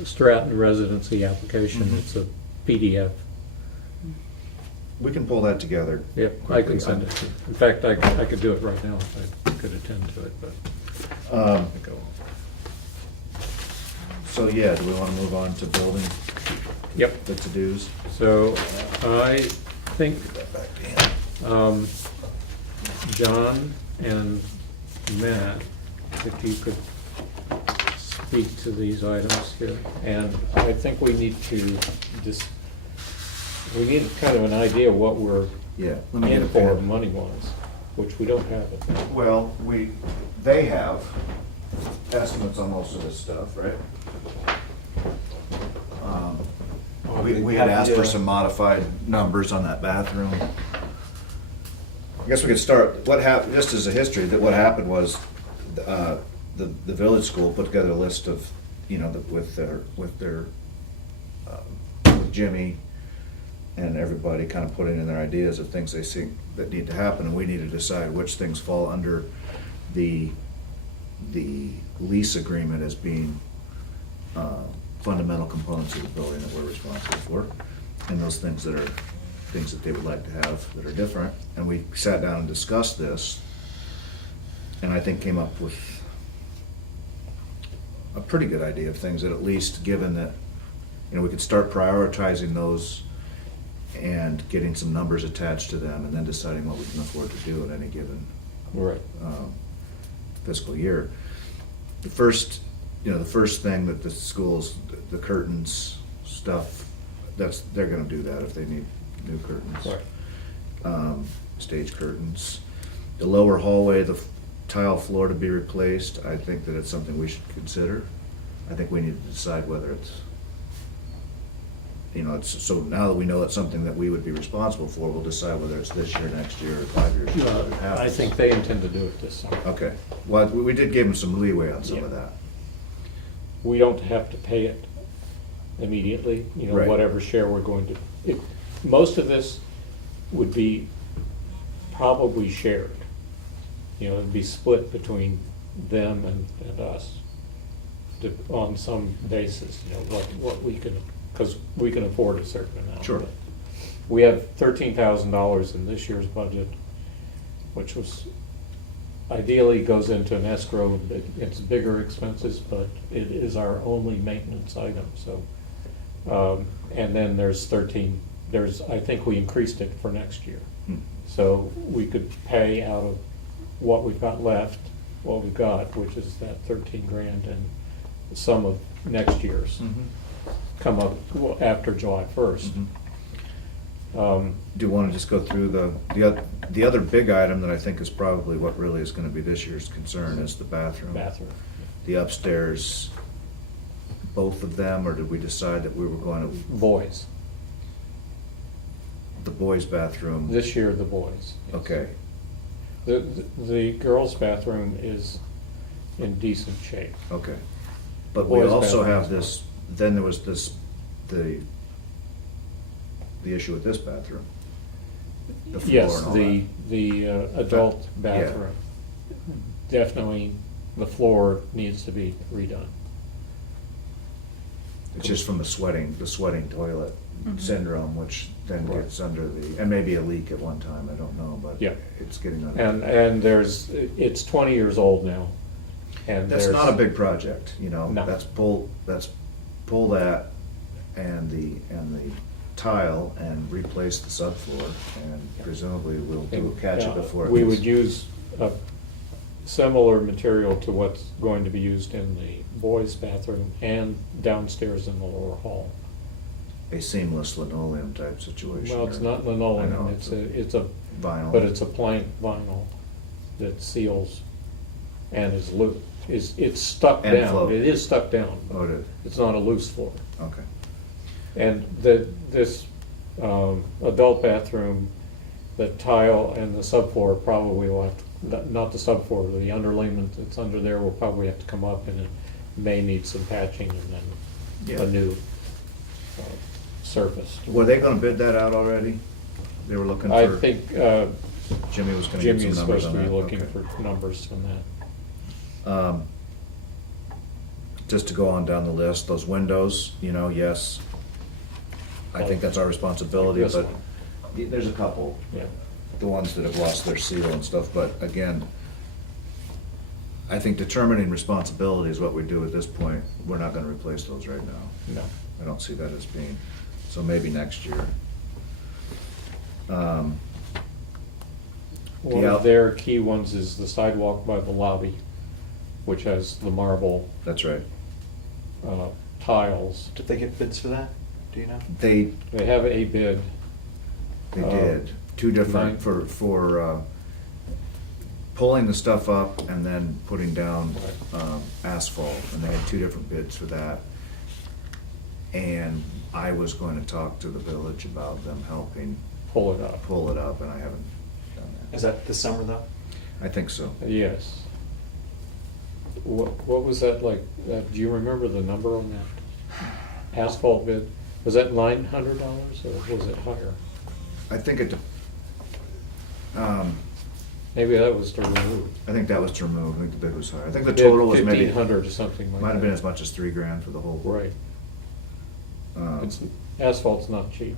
Stratton residency application, Mhm. it's a PDF. We can pull that together. Yep, I quickly. can send it to you. In fact, I could do it right now if I could attend to it, but. Go. So, yeah, do we want to move on to building Yep, the to-dos? so I think John and Matt, if you could speak to these items here. And I think we need to we need kind of an idea of what we're Yeah. Let me get in a for pen. money-wise, which we don't have at the moment. Well, they have estimates on most of this stuff, right? We had asked for some modified numbers on that bathroom. I guess we could start, what happened, just as a history, that what happened was, the village school put together a list of, with Jimmy and everybody kind of putting in their ideas of things they see that need to happen, and we need to decide which things fall under the lease agreement as being fundamental components of the building that we're responsible for, and those things that are things that they would like to have that are different. And we sat down and discussed this, and I think came up with a pretty good idea of things that, at least given that, we could start prioritizing those and getting some numbers attached to them, and then deciding what we can afford to do at any given Right. fiscal year. The first thing that the schools, the curtains stuff, they're gonna do that if they need new curtains. Right. Stage curtains. The lower hallway, the tile floor to be replaced, I think that it's something we should consider. I think we need to decide whether so now that we know it's something that we would be responsible for, we'll decide whether it's this year, next year, or 5 years. whether it I happens. think they intend to do it this summer. Okay, well, we did give them some leeway on some of Yeah. that. We don't have to pay it immediately, Right. whatever share we're going to. Most of this would be probably shared. It'd be split between them and us on some basis, what we can, because we can afford a certain amount. Sure. But we have $13,000 in this year's budget, which was ideally goes into an escrow. It's bigger expenses, but it is our only maintenance item, so. And then there's I think we increased it for next year. Hmm. So we could pay out of what we've got left, what we've got, which is that 13 grand, and some of next year's come up after July 1st. Do you want to just go through the other big item that I think is probably what really is going to be this year's concern is the bathroom? Bathroom. The upstairs, both of them, or did we decide that we were going to, Boys. the boys' bathroom? This year, the boys. yes. Okay, The girls' bathroom is in decent shape. okay. But we Boys' also bathroom. have this, then there was the issue with this bathroom. The floor Yes, and all the adult bathroom. Definitely, the floor needs to be redone. It's just from the sweating toilet syndrome, which then Right. gets under and maybe a leak at one time, I don't know, but Yeah. it's getting under. And it's 20 years old now. And That's there's. not a big project, No. That's pull that and the tile and replace the subfloor, and presumably we'll catch it before. it We gets- would use similar material to what's going to be used in the boys' bathroom and downstairs in the lower hall. A seamless linoleum type situation. Well, it's or- not I know, linoleum, it's a, Vinyl. but it's a plank vinyl that seals and is it's stuck And down. float. It is stuck down. Oh, it is, It's not a loose floor. okay. And this adult bathroom, the tile and the subfloor probably will have to, not the subfloor, the underlayment that's under there will probably have to come up, and it may need some patching and then Yeah. a new surface. Were they gonna bid that out already? They were looking for? I think Jimmy was gonna get Jimmy some is numbers supposed on to be that? looking Okay. for numbers on that. Just to go on down the list, those windows, yes, I think that's our responsibility, This but one. there's a couple, Yeah. the ones that have lost their seal and stuff, but again, I think determining responsibility is what we do at this point. We're not gonna replace those right now. No. I don't see that as being, so maybe next year. One of their key ones is the sidewalk by the lobby, which has the marble That's right. tiles. Did they get bids for that? Do you know? They They have a bid. did, two different, Nine. for pulling the stuff up and then putting down asphalt, and they had two different bids for that. And I was going to talk to the village about them helping Pull it up. pull it up, and I haven't done that. Is that this summer though? I think so. Yes. What was that like? Do you remember the number on that asphalt bid? Was that $900 or was it higher? I think it, Maybe that was to remove. I think that was to remove, I think the bid was higher. I think the total was maybe, 1,500 or something like that. might have been as much as $3,000 for the whole. Right. Um, It's, asphalt's not cheap.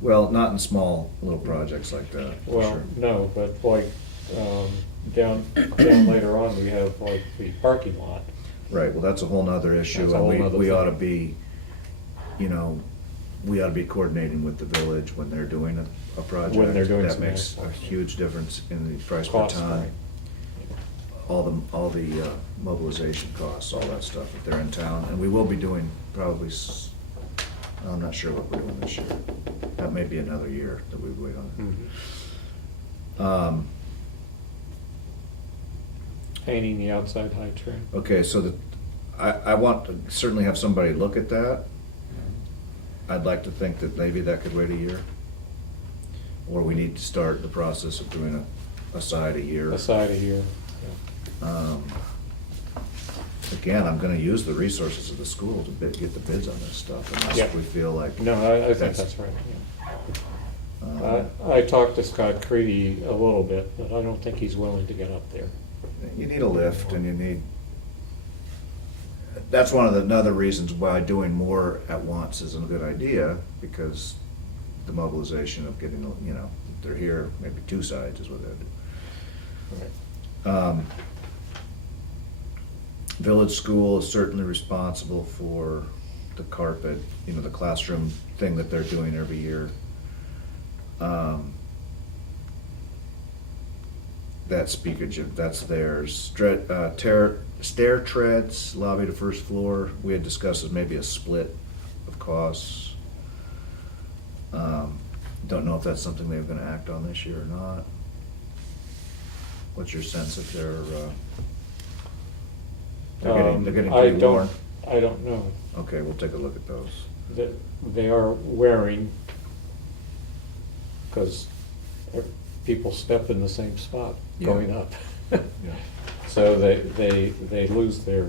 Well, not in small little projects like that, for Well, sure. no, but like, down later on, we have like the parking lot. Right, well, that's a whole nother issue, That's a and whole we, nother we ought to thing. be, we ought to be coordinating with the village when they're doing a project. When they're doing That some makes asphalt. a huge difference in the price per Cost, ton. right. All the mobilization costs, all that stuff, if they're in town, and we will be doing probably, I'm not sure what we're doing this year. That may be another year that we wait on it. Mhm. Painting the outside high trim. Okay, so I want to certainly have somebody look at that. I'd like to think that maybe that could wait a year. Or we need to start the process of doing a side a year. A side a year. Again, I'm gonna use the resources of the school to get the bids on this stuff, Yeah. unless we feel like. No, I think That's- that's right. Yeah. um, I talked to Scott Creedy a little bit, but I don't think he's willing to get up there. You need a lift, and you need, that's one of the other reasons why doing more at once isn't a good idea, because the mobilization of getting, they're here, maybe two sides is what they'd do. Right. Village school is certainly responsible for the carpet, the classroom thing that they're doing every year. That speaker gym, that's theirs. Stair treads, lobby to first floor, we had discussed as maybe a split of costs. Don't know if that's something they're gonna act on this year or not. What's your sense of their, they're getting I pretty worn? I don't know. Okay, we'll take a look at those. They are wearing, because people step in the same spot Yeah. going up. Yeah. So they lose their,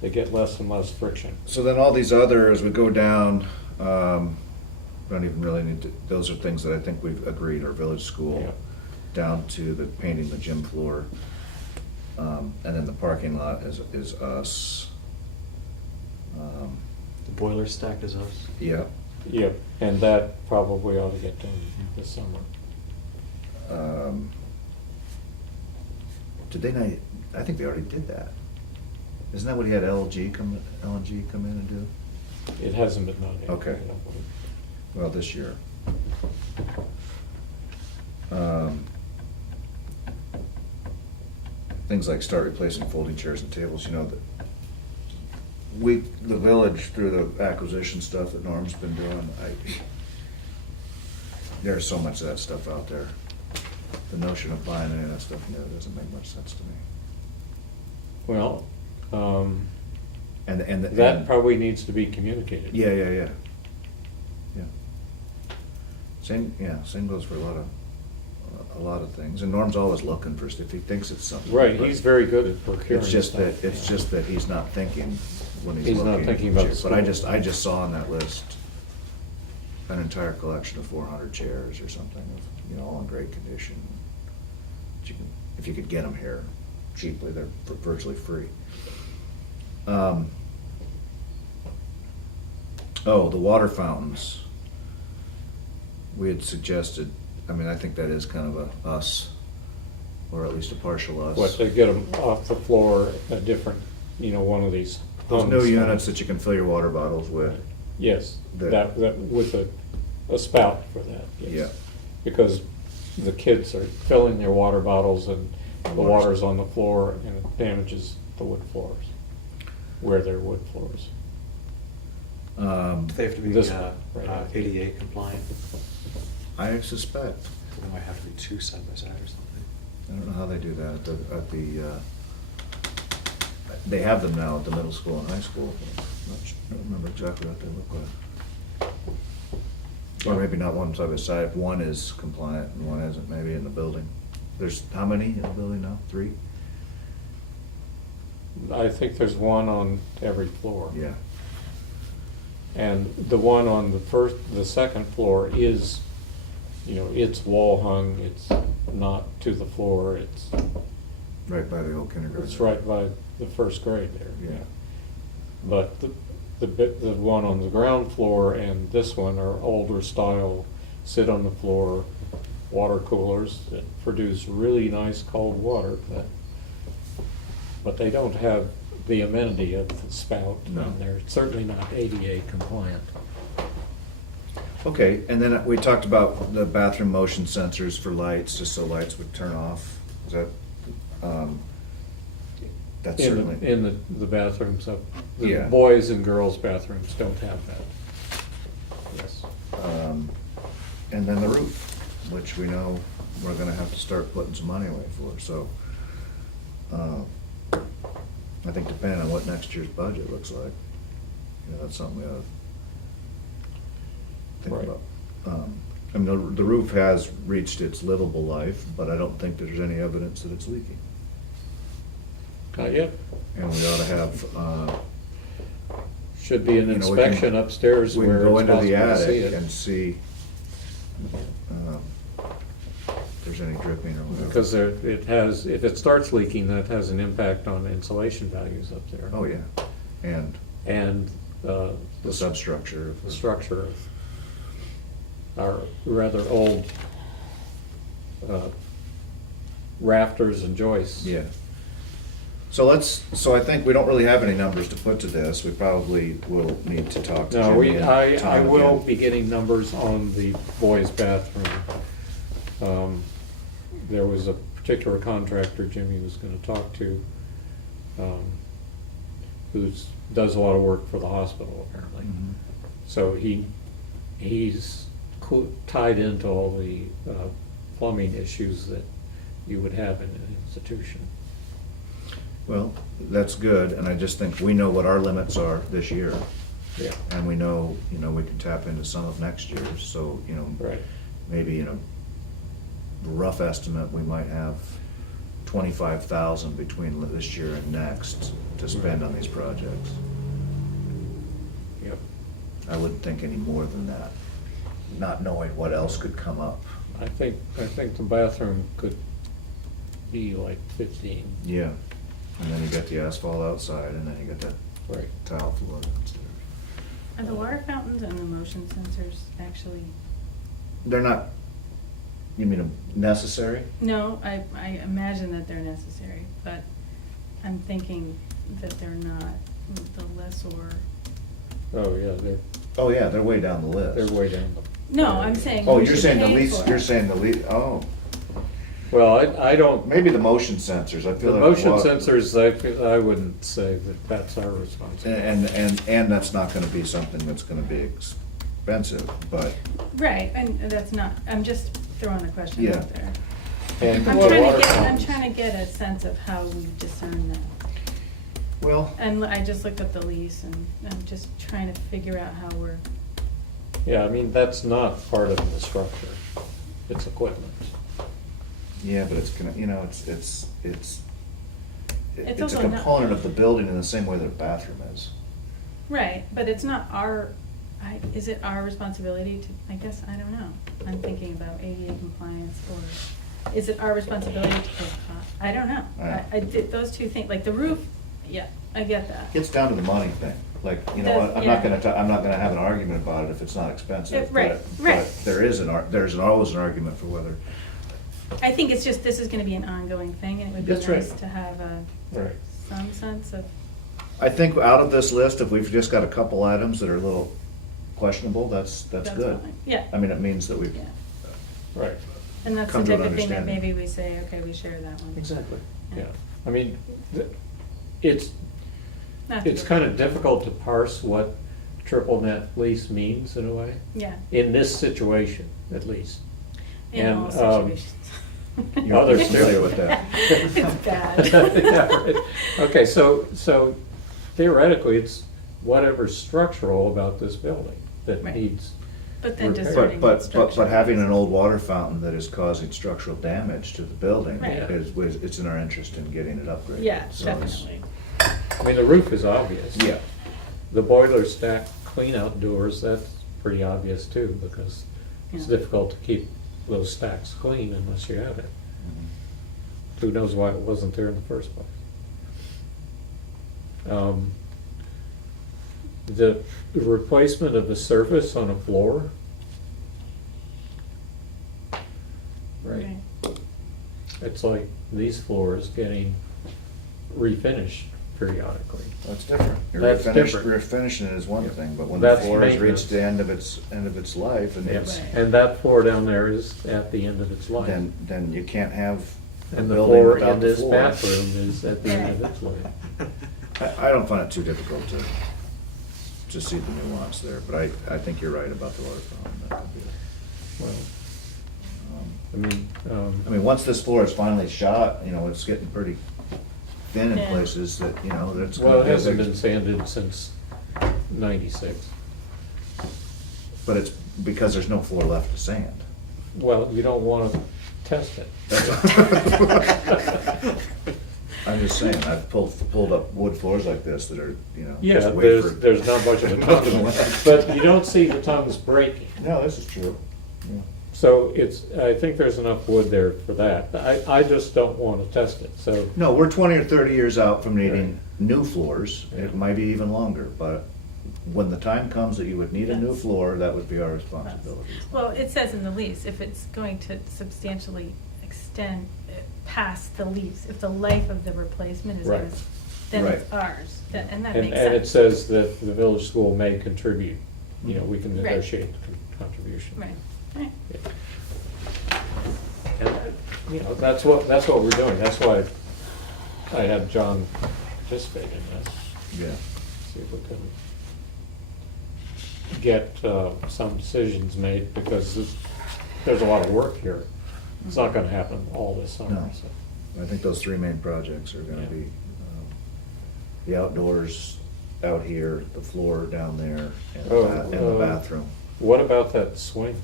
they get less and less friction. So then all these other, as we go down, don't even really need to, those are things that I think we've agreed, our village school, Yeah. down to the painting the gym floor. And then the parking lot is us. The boiler stacked is us. Yeah. Yep, and that probably ought to get done this summer. Did they not, I think they already did that. Isn't that what he had LG come in and do? It hasn't been done yet. Okay. I don't believe. Well, this year. things like start replacing folding chairs and tables, you know, the village, through the acquisition stuff that Norm's been doing, there's so much of that stuff out there. The notion of buying any of that stuff new doesn't make much sense to me. Well, And that probably needs to be communicated. Yeah. Same goes for a lot of things, and Norm's always looking for, if he thinks it's something. Right, but he's very good at procuring It's just stuff. that he's not thinking when he's He's looking. not thinking about the But I school. just saw on that list an entire collection of 400 chairs or something, all in great condition. But if you could get them here cheaply, they're virtually free. The water fountains. We had suggested, I think that is kind of a us, or at least a partial us. What, to get them off the floor, a different, one of these. Those new humps. units that you can fill your water bottles with. Yes, that- that with a spout for that, yes. Yeah. Because the kids are filling their water bottles and the Water's- water's on the floor and it damages the wood floors, where they're wood floors. Do they have to be This one, right. ADA compliant? I suspect. They might have to be two side by side or something. I don't know how they do that they have them now at the middle school and high school. I don't remember exactly what they look like. Or maybe not one side by side. If one is compliant and one isn't, maybe in the building. There's how many in the building now? 3? I think there's one on every floor. Yeah. And the one on the second floor is, it's wall hung, it's not to the floor, it's Right by the old kindergarten. right by the first grade there. Yeah. But the one on the ground floor and this one are older style, sit on the floor, water coolers that produce really nice cold water, but they don't have the amenity of the spout, No. and they're certainly not ADA compliant. Okay, and then we talked about the bathroom motion sensors for lights, just so lights would turn off. Is that, that's certainly. In the bathrooms of, the Yeah. boys and girls bathrooms don't have that. Yes. And then the roof, which we know we're gonna have to start putting some money away for, so. I think depending on what next year's budget looks like, that's something we ought to think Right. about. The roof has reached its livable life, but I don't think there's any evidence that it's leaking. Not yet. And we ought to have, Should be an we can- inspection upstairs we can where go it's into the possible to see attic it. and see if there's any dripping or whatever. Because if it starts leaking, that has an impact on insulation values up there. Oh, yeah, and And the substructure of the structure of our rather old rafters and joists. Yeah. So I think we don't really have any numbers to put to this. We probably will need to talk to No, Jimmy and I Tom will again. be getting numbers on the boys' bathroom. There was a particular contractor Jimmy was gonna talk to, does a lot of work for the hospital apparently. Mhm. So he's tied into all the plumbing issues that you would have in an institution. Well, that's good, and I just think we know what our limits are this year. Yeah. And we know, we can tap into some of next year's, so, Right. maybe, rough estimate, we might have 25,000 between this year and next to spend on these projects. Yep. I wouldn't think any more than that, not knowing what else could come up. I think the bathroom could be like 15. Yeah, and then you got the asphalt outside, and then you got that Right. tile floor downstairs. Are the water fountains and the motion sensors actually, They're not, you mean necessary? no, I imagine that they're necessary, but I'm thinking that they're not the lessor. Oh, yeah, Oh, yeah, they're way down the list. they're way down. No, I'm saying. Oh, we you're should saying the pay lease, for you're it. saying the lease, oh. Well, I don't, Maybe the motion sensors, I the feel like. motion what- sensors, I wouldn't say that that's our responsibility. And that's not gonna be something that's gonna be expensive, but, Right, and that's not, I'm just throwing a question Yeah. out there. And I'm what trying water to get, I'm fountains? trying to get a sense of how we discern that. well, And I just looked up the lease and I'm just trying to figure out how we're, Yeah, I mean, that's not part of the structure. It's equipment. yeah, but it's gonna, it's It's a also not- component of the building in the same way that a bathroom is. right, but it's not our, is it our responsibility to, I guess, I don't know. I'm thinking about ADA compliance, or is it our responsibility to pay cost? I don't know. Right. I did those two things, like the roof, yeah, I get that. It's down to the money thing, like, I'm Yeah. not gonna have an argument about it if it's not expensive. Right, right. But there's always an argument for whether, I think it's just, this is gonna be an ongoing thing, and it would be That's right. nice to have Right. some sense of, I think out of this list, if we've just got a couple items that are a little questionable, that's that's good. fine. Yeah, I mean, it means that we've, yeah. Right, And that's the Come to type an of thing that understanding. maybe we say, okay, we share that one. Exactly. yeah. I mean, it's, Not it's to- kind of difficult to parse what triple net lease means in a way, Yeah, in this situation, at least. in all And, situations. you're Others familiar do. with that. It's bad. Yeah, right. Okay, so theoretically, it's whatever's structural about this building that Right. needs, But then Repair. discerning But, what but, but structure having is. an old water fountain that is causing structural damage to the building Right. it's in our interest in getting it upgraded. Yeah, So it's- definitely. I mean, the roof is obvious. Yeah, The boiler stack clean out doors, that's pretty obvious too, because it's Yeah. difficult to keep those stacks clean unless you have it. Who knows why it wasn't there in the first place? The replacement of the surface on a floor. Right, it's like these floors getting refinished periodically. that's different. That's different. Refinishing it is one thing, but when the That's floor has maintenance. reached the end of its life and it's, Right. And that floor down there is at the end of its life. then you can't have a And the building floor without in the this floor. bathroom is at the end of its life. I don't find it too difficult to see the nuance there, but I think you're right about the water fountain. That could be it. Well, Um, I I mean, once this floor is finally shot, it's getting pretty thin in Yeah. places that, that's well, gonna it be a hasn't big. been sanded since '96. But it's because there's no floor left to sand. Well, you don't want to test it. I'm just saying, I've pulled up wood floors like this that are, Yeah, just wait for. there's not much of a tongue Nothing in it, left. but you don't see the tongues breaking. No, this is true. Yeah. So I think there's enough wood there for that. I just don't want to test it, so, No, we're 20 or 30 years out from needing Right. new floors. Yeah. It might be even longer, but when the time comes that you would need a new Yes. floor, that would be our responsibility. Well, it says in the lease, if it's going to substantially extend past the lease, if the life of the replacement is, Right. then Right. it's ours, and that and makes sense. and it says that the village school may contribute, we can Right. negotiate contribution. Right, right. And, that's what we're doing, that's why I had John participate in this, Yeah. see if we can get some decisions made, because there's a lot of work here. It's not gonna happen all this summer, No. so. I think those three main projects are gonna Yeah. be, the outdoors out here, the floor down there, and Oh, and the bathroom. What about that swing?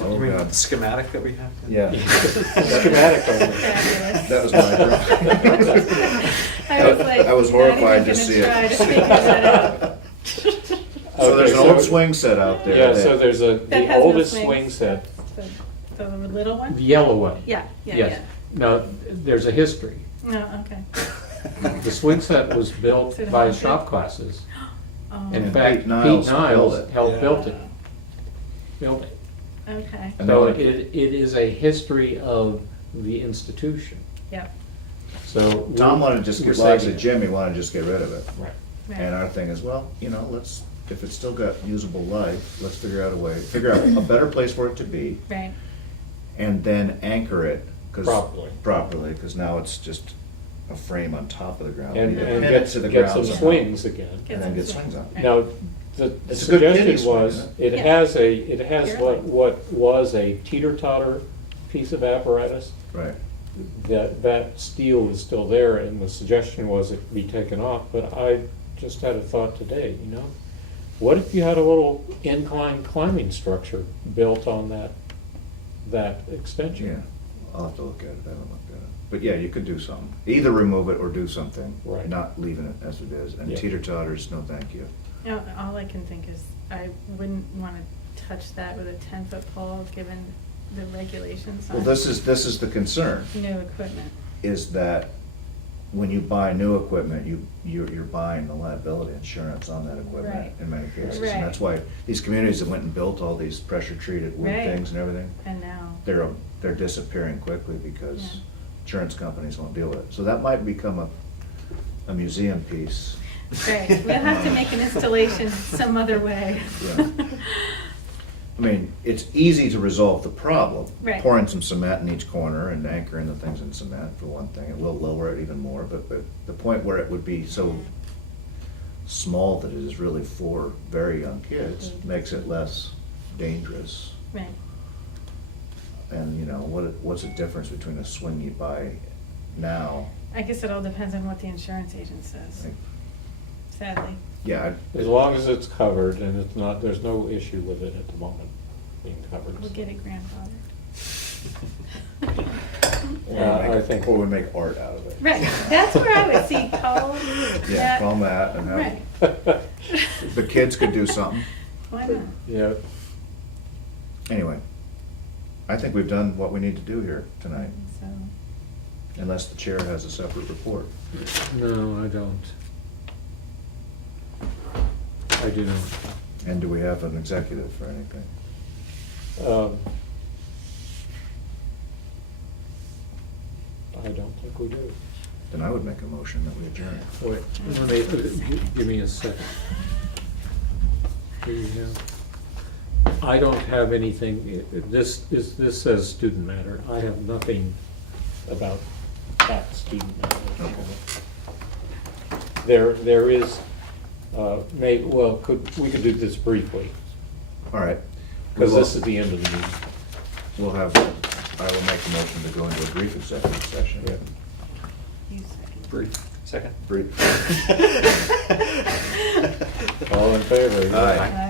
Oh, You mean God. the schematic that we have? Yeah. Schematic on it. Fabulous. That was my. I was like, I was not even horrified to gonna see try it. to figure that out. So there's an Okay, old swing set out there. Yeah, that- so there's That the has no oldest swings. swing set, The little one? the yellow one. Yeah, yeah, Yes. yeah. Now, there's a history. No, okay. The swing set was built Is it by haunted? shop classes. Oh, In And fact, Pete Pete Niles Niles built it. helped Yeah. build it. Built it. okay, And So then- it is a history of the institution. yeah, So. Tom wanted to just we're get, like I saving said, it. Jimmy wanted to just get rid of it. Right. And right. our thing is, well, if it's still got usable life, let's figure out a better place for it to be, Right, and then anchor it properly. Properly, because now it's just a frame on top of the ground. And You and pin it get to the get ground some somehow, swings again. And then get swings on it. Right. Now, the It's a good kiddie suggestion swing, was, isn't it Yeah. has it has You're what right. was a teeter-totter piece of apparatus. Right. That steel is still there, and the suggestion was it be taken off, but I just had a thought today, you know? What if you had a little incline climbing structure built on that extension? Yeah, I'll have to look at it, I haven't looked at it. But yeah, you could do something. Either remove it or do something. Right. Not leaving it as it is. And Yeah. teeter-totters, no thank you. No, all I can think is, I wouldn't wanna touch that with a 10-foot pole, given the regulations Well, on this is the concern, new equipment. is that when you buy new equipment, you're buying the liability insurance on that equipment Right. in many cases. Right. And that's why these communities that went and built all these pressure-treated wood Right. things and everything, And now, they're disappearing quickly because Yeah. insurance companies won't deal with it. So that might become a museum piece. right, we'll have to make an installation some other way. Yeah. I mean, it's easy to resolve the problem. Right. Pouring some cement in each corner and anchoring the things in cement, for one thing. It will lower it even more, but the point where it would be so small that it is really for very young kids makes it less dangerous. Right, And, you know, what's the difference between a swing you buy now? I guess it all depends on what the insurance agent says, Like, sadly. Yeah, As long as it's covered and it's not, there's no issue with it at the moment being covered. We'll get it grandfathered. I think. Or we make art out of it. Right, that's where I would see Cole. Yeah, call that and Right, have, the kids could do something. why not? Yeah, Anyway, I think we've done what we need to do here tonight, So, unless the chair has a separate report. no, I don't. I do not. And do we have an executive for anything? I don't think we do. Then I would make a motion that we adjourn. Wait, let me, give me a second. Do you have- I don't have anything, this says student matter. I have nothing about that student matter. There is, we could do this briefly, All right. because this is the end of the meeting. We'll have, I will make a motion to go into a brief executive session. Yeah. you second. Brief. Second. Brief. All in favor? Aye.